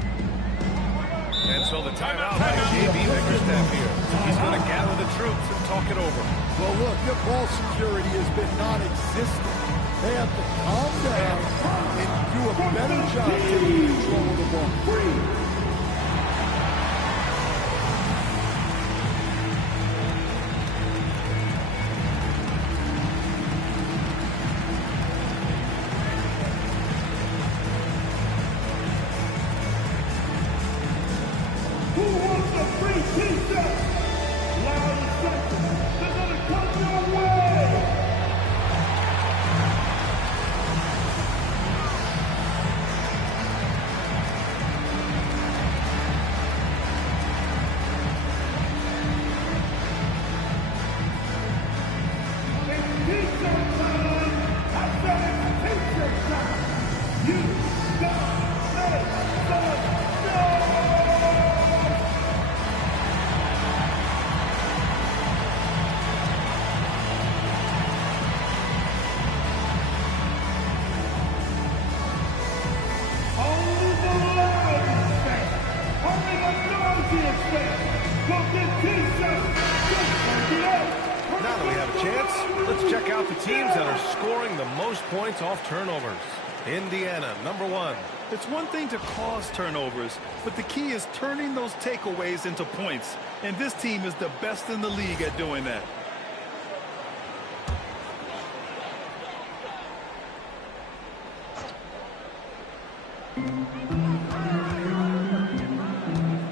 And so the timeout by J.B. Bickerstaff here. He's going to gather the troops and talk it over. Well, look, their ball security has been non-existent. They have to calm down and do a better job taking control of the ball. Now that we have a chance, let's check out the teams that are scoring the most points off turnovers. Indiana, number 1. It's one thing to cause turnovers, but the key is turning those takeaways into points. And this team is the best in the league at doing that.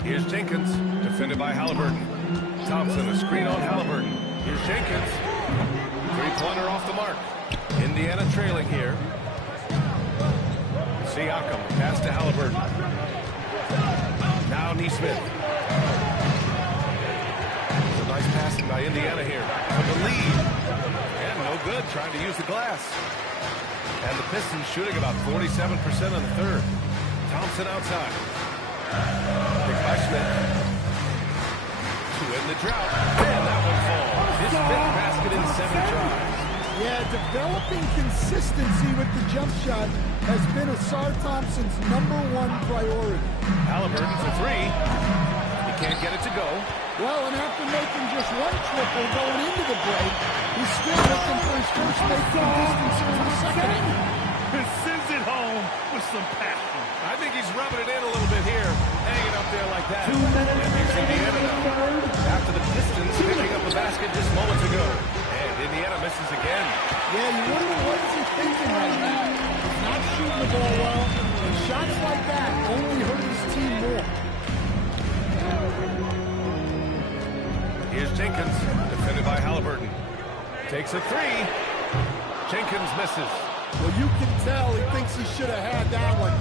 Here's Jenkins, defended by Halliburton. Thompson, a screen on Halliburton. Here's Jenkins. Three-pointer off the mark. Indiana trailing here. Siakam, pass to Halliburton. Now Nesmith. It's a nice passing by Indiana here. For the lead. And no good, trying to use the glass. And the Pistons shooting about 47% on the third. Thompson outside. Picked by Smith. To end the drought. And that one falls. His 5th basket in 7 tries. Yeah, developing consistency with the jump shot has been Ausar Thompson's #1 priority. Halliburton for 3. He can't get it to go. Well, and after making just 1 triple going into the break, he's still looking for his first make-up distance in the second half. He sends it home with some passion. I think he's rubbing it in a little bit here, hanging up there like that. And here's Indiana now. After the Pistons picking up the basket just moments ago. And Indiana misses again. Yeah, you wonder what is he thinking right now. He's not shooting the ball well, and shots like that only hurt his team more. Here's Jenkins, defended by Halliburton. Takes a 3. Jenkins misses. Well, you can tell he thinks he should have had that one.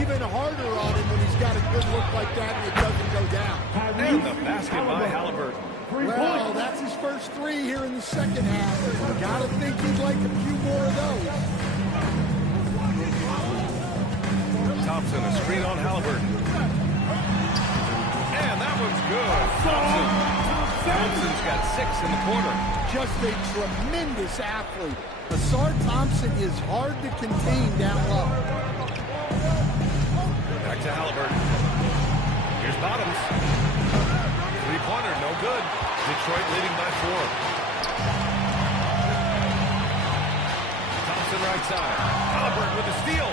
Even harder on him when he's got a good look like that and it doesn't go down. And the basket by Halliburton. Well, that's his first 3 here in the second half. Gotta think he'd like a few more of those. Thompson, a screen on Halliburton. And that one's good. Thompson's got 6 in the quarter. Just a tremendous athlete. Ausar Thompson is hard to contain down low. Back to Halliburton. Here's Bottoms. Three-pointer, no good. Detroit leading by 4. Thompson right side. Halliburton with the steal.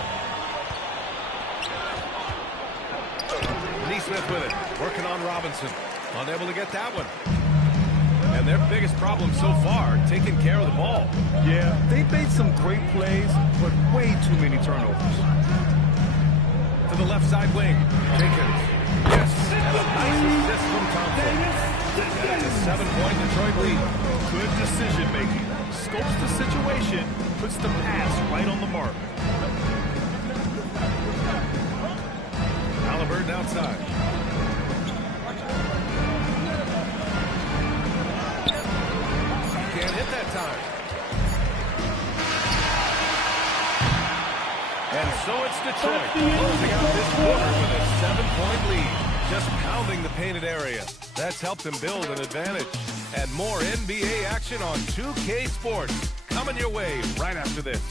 Nesmith with it. Working on Robinson. Unable to get that one. And their biggest problem so far, taking care of the ball. Yeah, they've made some great plays, but way too many turnovers. To the left side wing. Jenkins. Yes. And a nice assist from Thompson. That's a 7-point Detroit lead. Good decision-making. Scopes the situation, puts the pass right on the mark. Halliburton outside. Can't hit that time. And so it's Detroit closing out this quarter with a 7-point lead. Just pounding the painted area. That's helped them build an advantage. And more NBA action on 2K Sports. Coming your way right after this.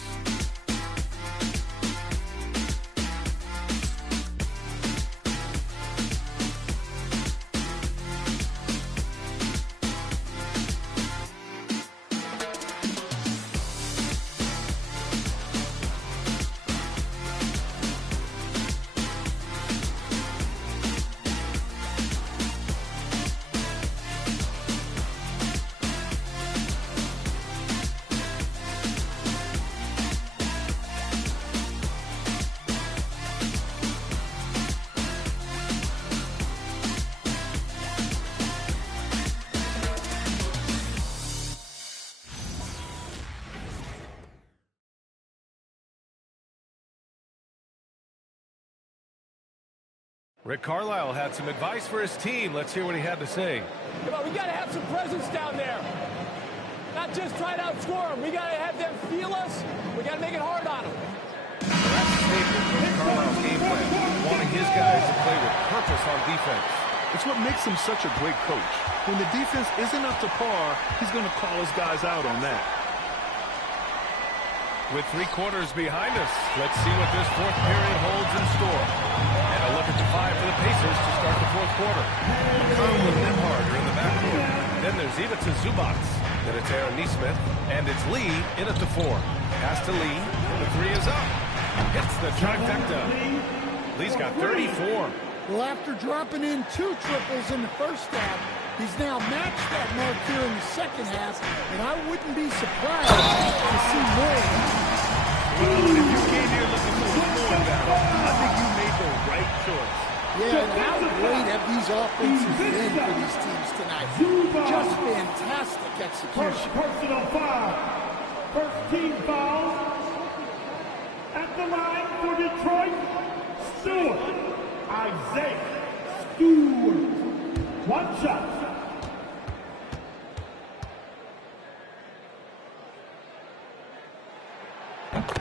Rick Carlisle had some advice for his team. Let's hear what he had to say. Come on, we got to have some presence down there. Not just try to outscore them. We got to have them feel us. We got to make it hard on them. That's a statement from Rick Carlisle's game plan, wanting his guys to play with purpose on defense. It's what makes him such a great coach. When the defense isn't up to par, he's going to call his guys out on that. With 3 quarters behind us, let's see what this fourth period holds in store. And a look at the 5 for the Pacers to start the fourth quarter. McConnell and Nembhard are in the backcourt. Then there's Ivica Zubac. Then it's Aaron Nesmith. And it's Lee in at the 4. Pass to Lee. The 3 is up. Hits the trifecta. Lee's got 34. Well, after dropping in 2 triples in the first half, he's now matched that mark here in the second half, and I wouldn't be surprised to see more. Well, if you came here looking for a scoring battle, I think you made the right choice. Yeah, and how great have these offenses been for these teams tonight? Just fantastic execution. Personal foul. First team foul. At the line for Detroit, Stewart. Isaiah Stewart. 1 shot.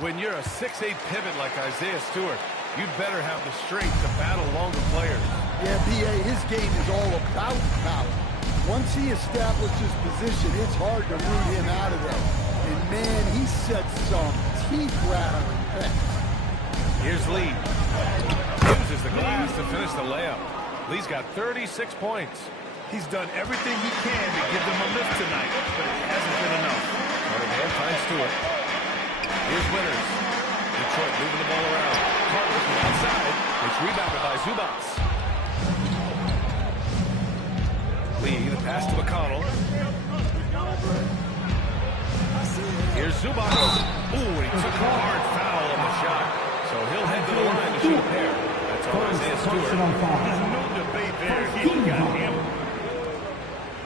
When you're a 6'8" pivot like Isaiah Stewart, you'd better have the strength to battle longer players. Yeah, B.A., his game is all about power. Once he establishes position, it's hard to root him out of there. And, man, he sets some teeth-rattling picks. Here's Lee. Uses the glass to finish the layup. Lee's got 36 points. He's done everything he can to give them a lift tonight, but it hasn't been enough. Cunningham finds Stewart. Here's Winters. Detroit moving the ball around. Carter from outside. It's rebounded by Zubac. Lee, the pass to McConnell. Here's Zubac. Ooh, he took a hard foul on the shot. So he'll head to the line to shoot a pair. That's on Isaiah Stewart. There's no debate there. He got hammered.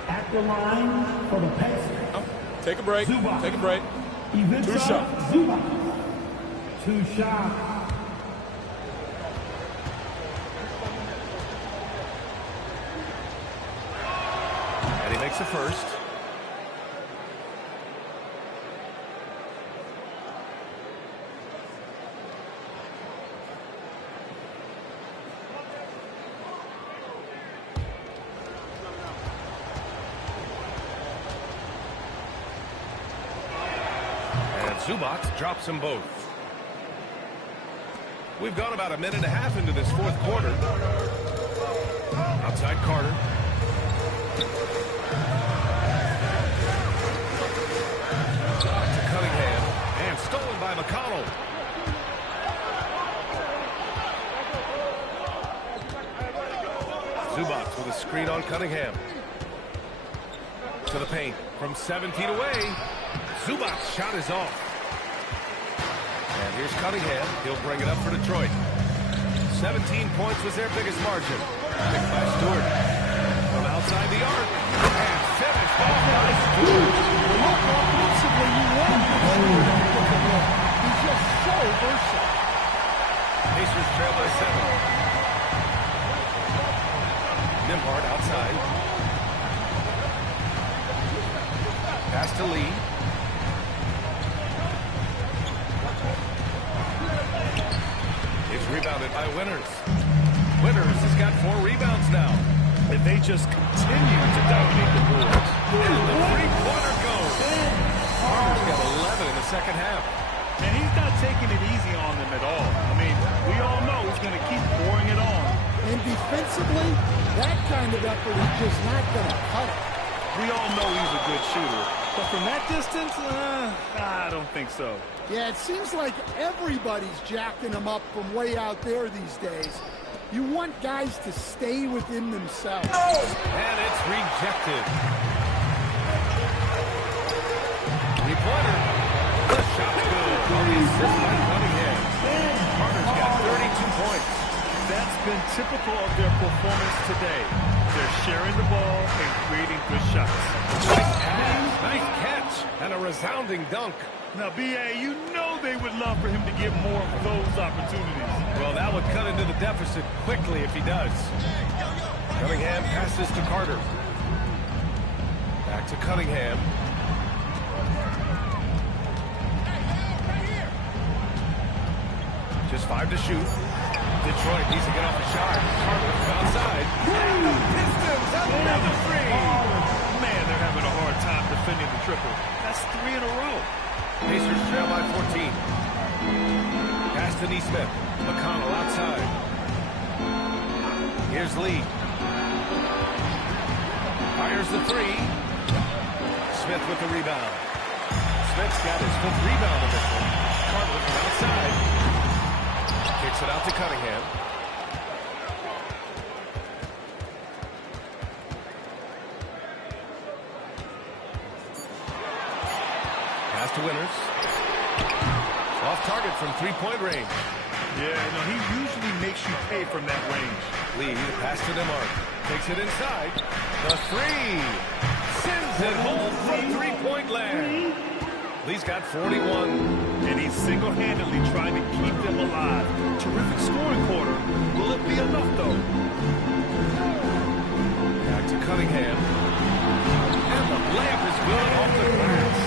At the line for the Pacers. Take a break. Zubac. Take a break. 2 shots. Zubac. 2 shots. And he makes the first. Zubac drops them both. We've gone about a minute and a half into this fourth quarter. Outside Carter. To Cunningham. And stolen by McConnell. Zubac with a screen on Cunningham. To the paint. From 7 feet away. Zubac's shot is off. And here's Cunningham. He'll bring it up for Detroit. 17 points was their biggest margin. Picked by Stewart. From outside the arc. And finished off by Stewart. Look offensively, you want Stewart. He's just so versatile. Pacers trail by 7. Nembhard outside. Pass to Lee. It's rebounded by Winters. Winters has got 4 rebounds now. If they just continue to dominate the boards. And the three-pointer goes. Carter's got 11 in the second half. And he's not taking it easy on them at all. I mean, we all know he's going to keep pouring it on. And defensively, that kind of effort is just not going to cut it. We all know he's a good shooter. But from that distance, I don't think so. Yeah, it seems like everybody's jacking him up from way out there these days. You want guys to stay within themselves. And it's rejected. Three-pointer. The shot's good. On the assist by Cunningham. Carter's got 32 points. That's been typical of their performance today. They're sharing the ball and creating good shots. Nice pass, nice catch, and a resounding dunk. Now, B.A., you know they would love for him to get more of those opportunities. Well, that would cut into the deficit quickly if he does. Cunningham passes to Carter. Back to Cunningham. Just 5 to shoot. Detroit needs to get off the shot. Carter from outside. And the Pistons have another 3. Man, they're having a hard time defending the triple. That's 3 in a row. Pacers trail by 14. Smith. McConnell outside. Here's Lee. Fires the three. Smith with the rebound. Smith's got his 5th rebound in this one. Carter from outside. Kicks it out to Cunningham. Pass to Winters. Off target from 3-point range. Yeah, no, he usually makes you pay from that range. Lee, the pass to DeMarc. Takes it inside. The three. Sends it home from 3-point land. Lee's got 41. And he's single-handedly trying to keep them alive. Terrific scoring quarter. Will it be enough, though? Back to Cunningham. And the layup is good off the glass.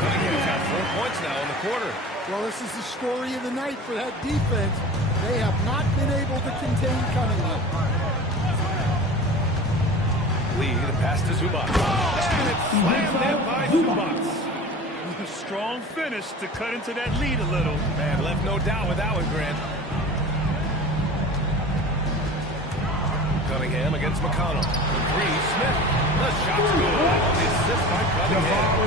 Cunningham's got 4 points now in the quarter. Well, this is the story of the night for that defense. They have not been able to contain Cunningham. Lee, the pass to Zubac. And it's slammed in by Zubac. Strong finish to cut into that lead a little. Man, left no doubt with that one, Grant. Cunningham against McConnell. The three, Smith. The shot's good on the assist by Cunningham.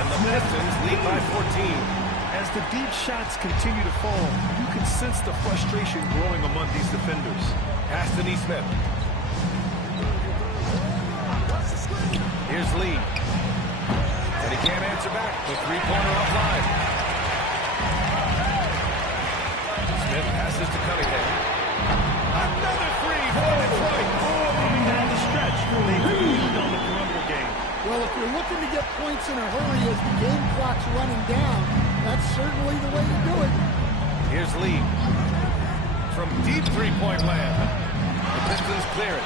And the Pistons lead by 14. As the deep shots continue to fall, you can sense the frustration growing among these defenders. Pass to Nesmith. Here's Lee. And he can't answer back. The three-pointer offline. Smith passes to Cunningham. Another three for Detroit. Coming down the stretch, they lead on the perimeter game. Well, if you're looking to get points in a hurry as the game clock's running down, that's certainly the way to do it. Here's Lee. From deep three-point land. The Pistons clear it.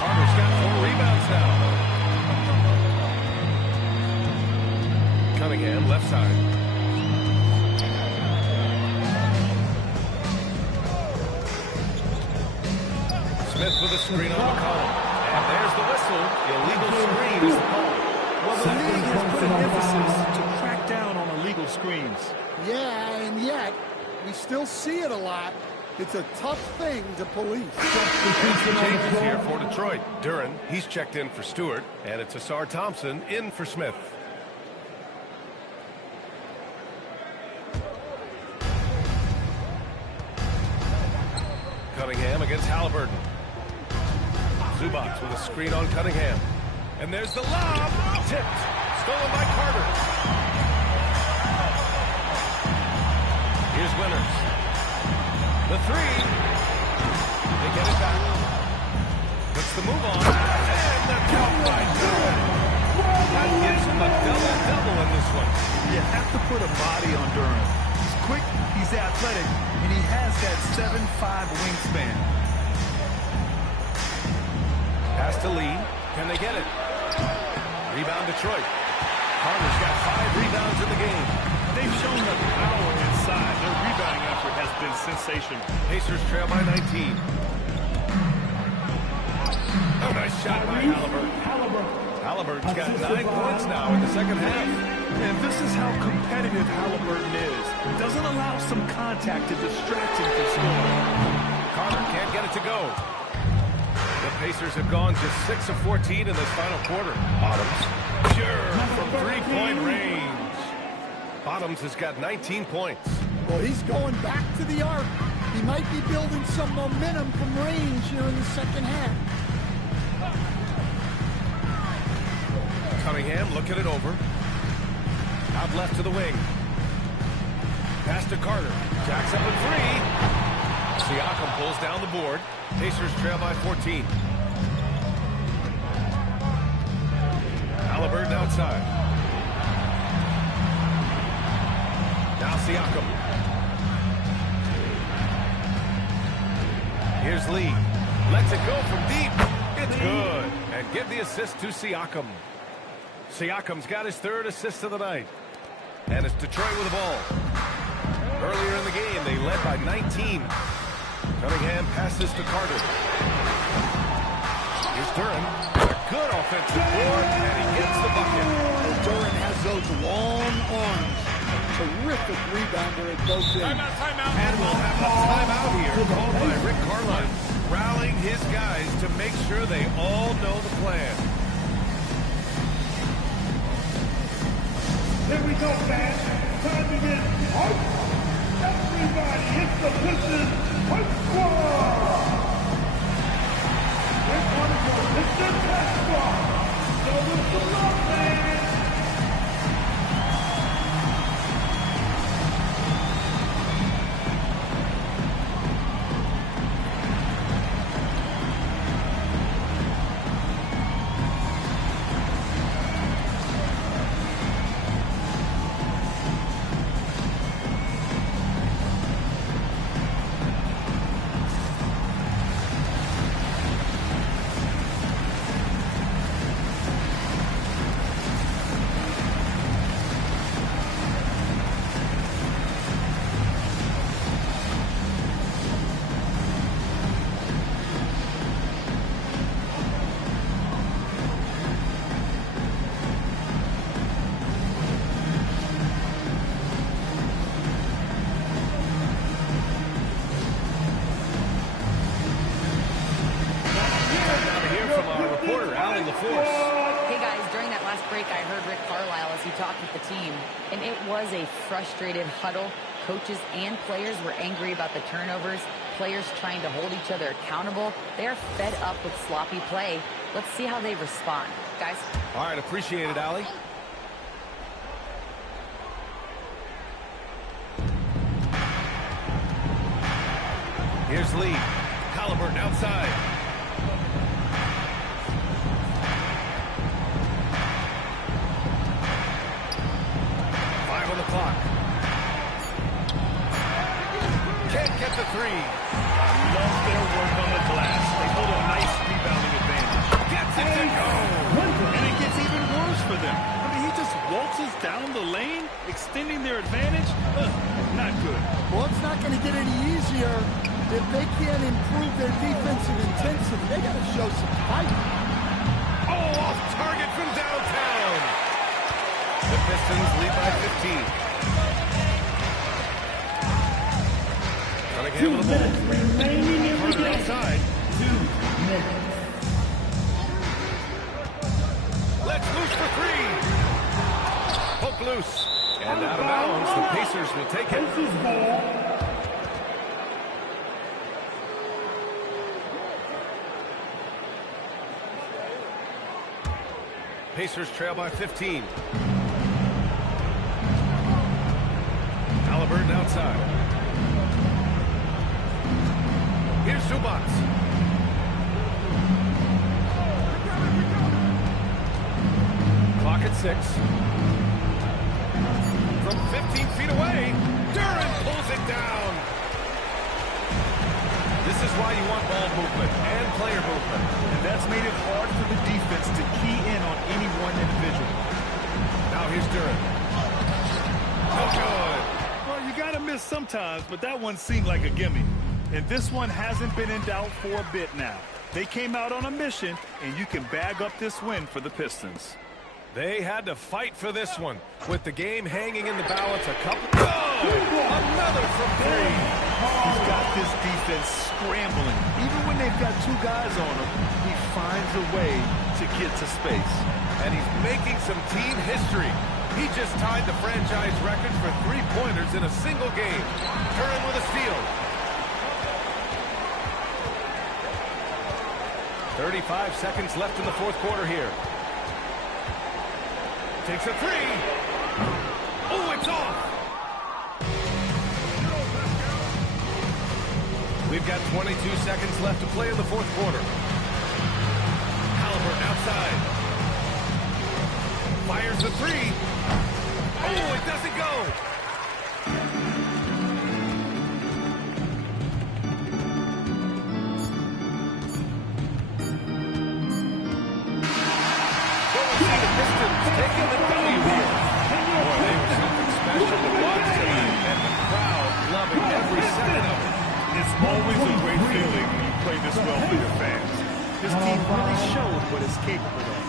Carter's got 4 rebounds now. Cunningham, left side. Smith with a screen on McConnell. And there's the whistle. Illegal screen is the call. Well, the league has put an emphasis to crack down on illegal screens. Yeah, and yet, we still see it a lot. It's a tough thing to police. Changes here for Detroit. Duren, he's checked in for Stewart. And it's Asar Thompson in for Smith. Cunningham against Halliburton. Zubac with a screen on Cunningham. And there's the lob. Tipped. Stolen by Carter. Here's Winters. The three. They get it back. Puts the move on. And the count by Duren. That gives him a double-double in this one. You have to put a body on Duren. He's quick, he's athletic, and he has that 7'5" wingspan. Pass to Lee. Can they get it? Rebound Detroit. Carter's got 5 rebounds in the game. They've shown the power inside. Their rebounding effort has been sensational. Pacers trail by 19. Oh, nice shot by Halliburton. Halliburton's got 9 points now in the second half. And this is how competitive Halliburton is. Doesn't allow some contact to distract him from scoring. Carter can't get it to go. The Pacers have gone just 6 of 14 in this final quarter. Bottoms. Sure, from 3-point range. Bottoms has got 19 points. Well, he's going back to the arc. He might be building some momentum from range here in the second half. Cunningham looking it over. Out left to the wing. Pass to Carter. Jacks up a 3. Siakam pulls down the board. Pacers trail by 14. Halliburton outside. Now Siakam. Here's Lee. Lets it go from deep. It's good. And give the assist to Siakam. Siakam's got his 3rd assist of the night. And it's Detroit with the ball. Earlier in the game, they led by 19. Cunningham passes to Carter. Here's Duren. A good offensive board, and he gets the bucket. Duren has those long arms. terrific rebounder at both ends. Timeout. And we'll have a timeout here called by Rick Carlisle, rallying his guys to make sure they all know the plan. Here we go, fans. Time to get hype. Everybody, it's the Pistons Hype Squad. We're going to go Pistons Hype Squad. So with the love, man. Hey guys, during that last break, I heard Rick Carlisle as he talked with the team, and it was a frustrated huddle. Coaches and players were angry about the turnovers, players trying to hold each other accountable. They're fed up with sloppy play. Let's see how they respond. Guys? All right, appreciate it, Allie. Here's Lee. Halliburton outside. On the clock. Can't get the three. I love their work on the glass. They hold a nice rebounding advantage. Gets it to go. And it gets even worse for them. I mean, he just waltzes down the lane, extending their advantage. Not good. Well, it's not going to get any easier if they can't improve their defensive intensity. They got to show some fight. Oh, off target from downtown. The Pistons lead by 15. Cunningham with the ball. Remaining in the game. Outside. 2 minutes. Let's loose for three. Poke loose. And out of bounds, the Pacers will take it. Pacers ball. Pacers trail by 15. Halliburton outside. Here's Zubac. Clock at 6. From 15 feet away, Duren pulls it down. This is why you want ball movement and player movement. And that's made it hard for the defense to key in on any one individual. Now here's Duren. No good. Well, you got to miss sometimes, but that one seemed like a gimme. And this one hasn't been in doubt for a bit now. They came out on a mission, and you can bag up this win for the Pistons. They had to fight for this one. With the game hanging in the balance, a couple. Oh! Another from three. He's got this defense scrambling. Even when they've got two guys on him, he finds a way to get to space. And he's making some team history. He just tied the franchise record for three-pointers in a single game. Duren with a steal. 35 seconds left in the fourth quarter here. Takes a three. Oh, it's off. We've got 22 seconds left to play in the fourth quarter. Halliburton outside. Fires the three. Oh, it doesn't go. Taking the W here. Boy, they were something special to watch tonight, and the crowd loving every second of it. It's always a great feeling when you play this well for your fans. This team really showed what it's capable of.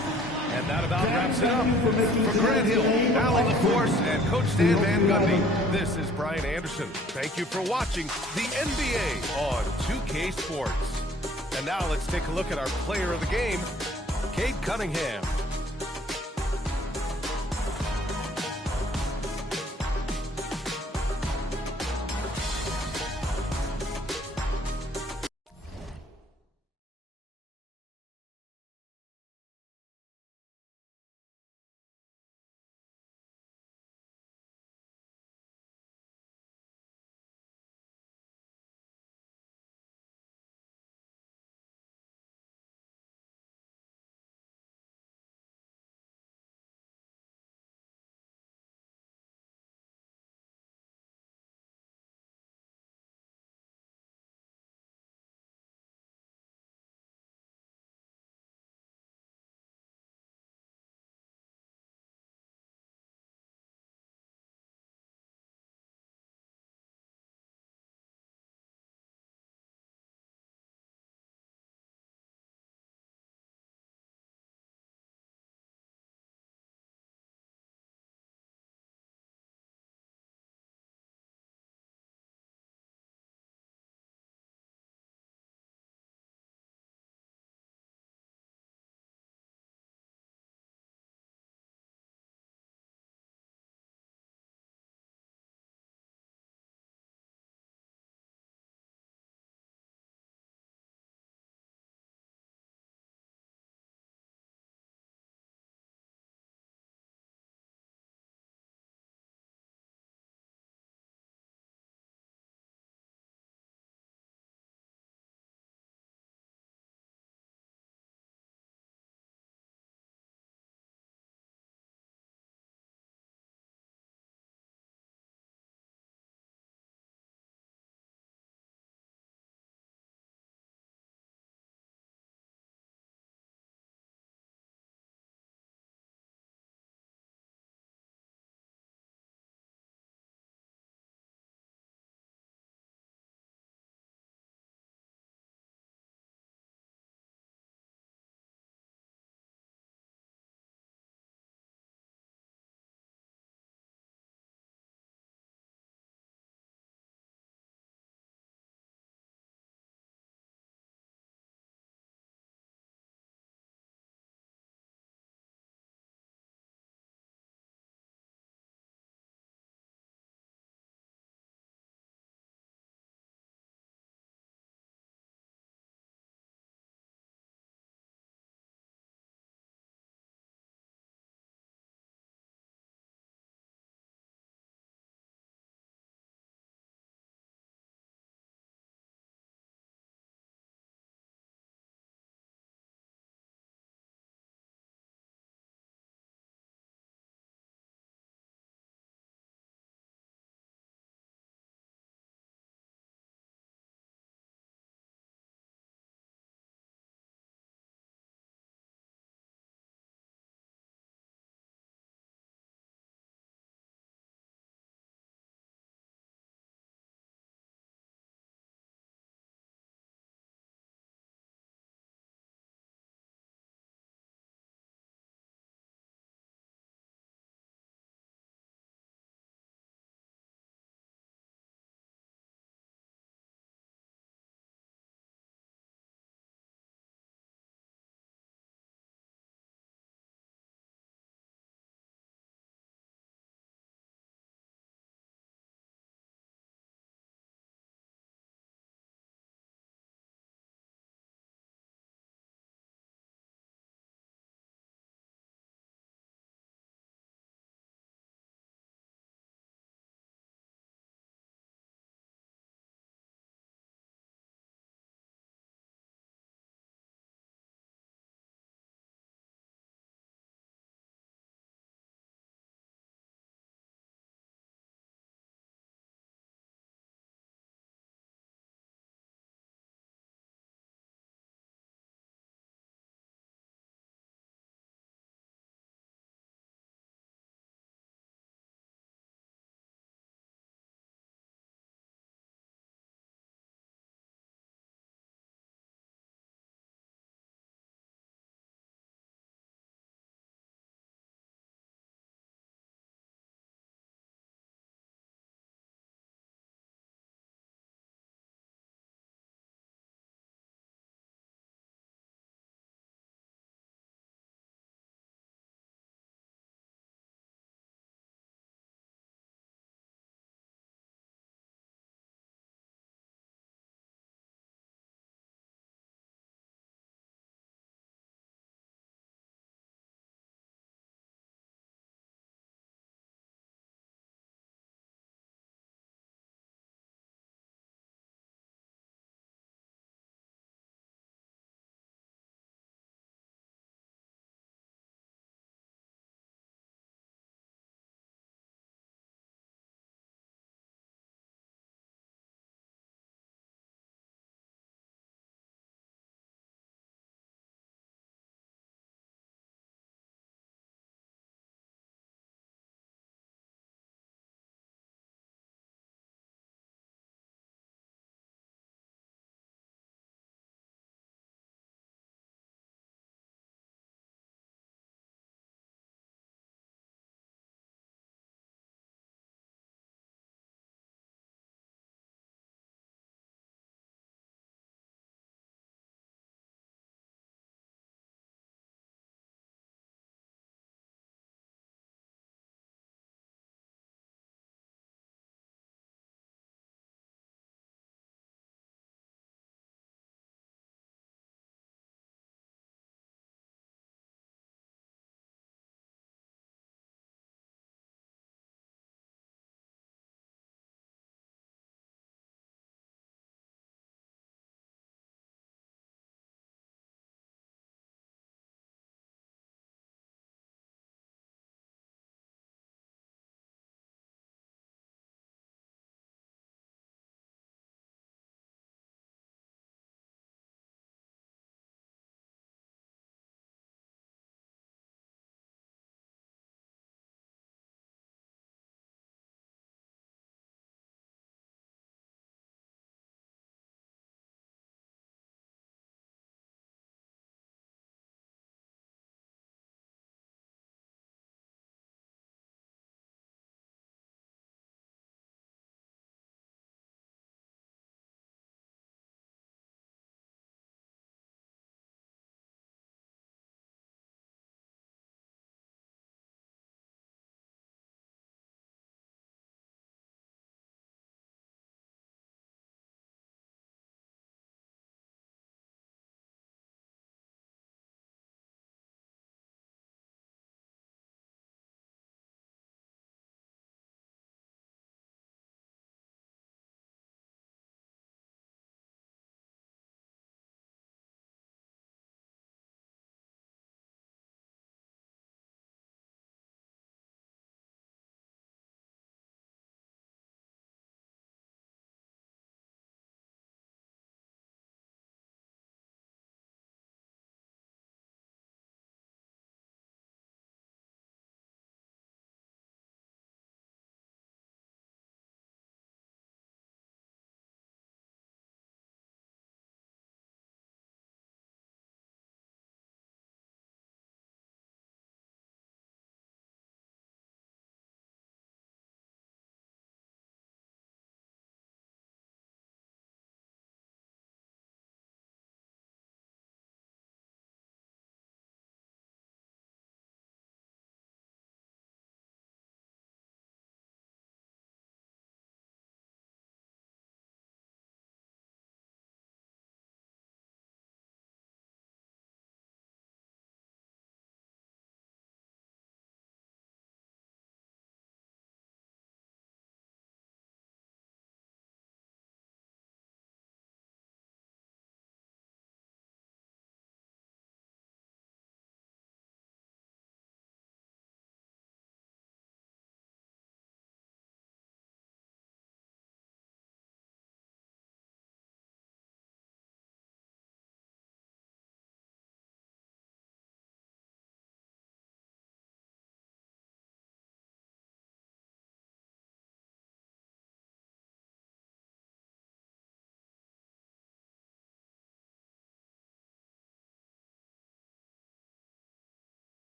And that about wraps it up. For Grant Hill, Alan LaForce, and Coach Stan Van Gundy, this is Brian Anderson. Thank you for watching the NBA on 2K Sports. And now let's take a look at our player of the game, Cade Cunningham.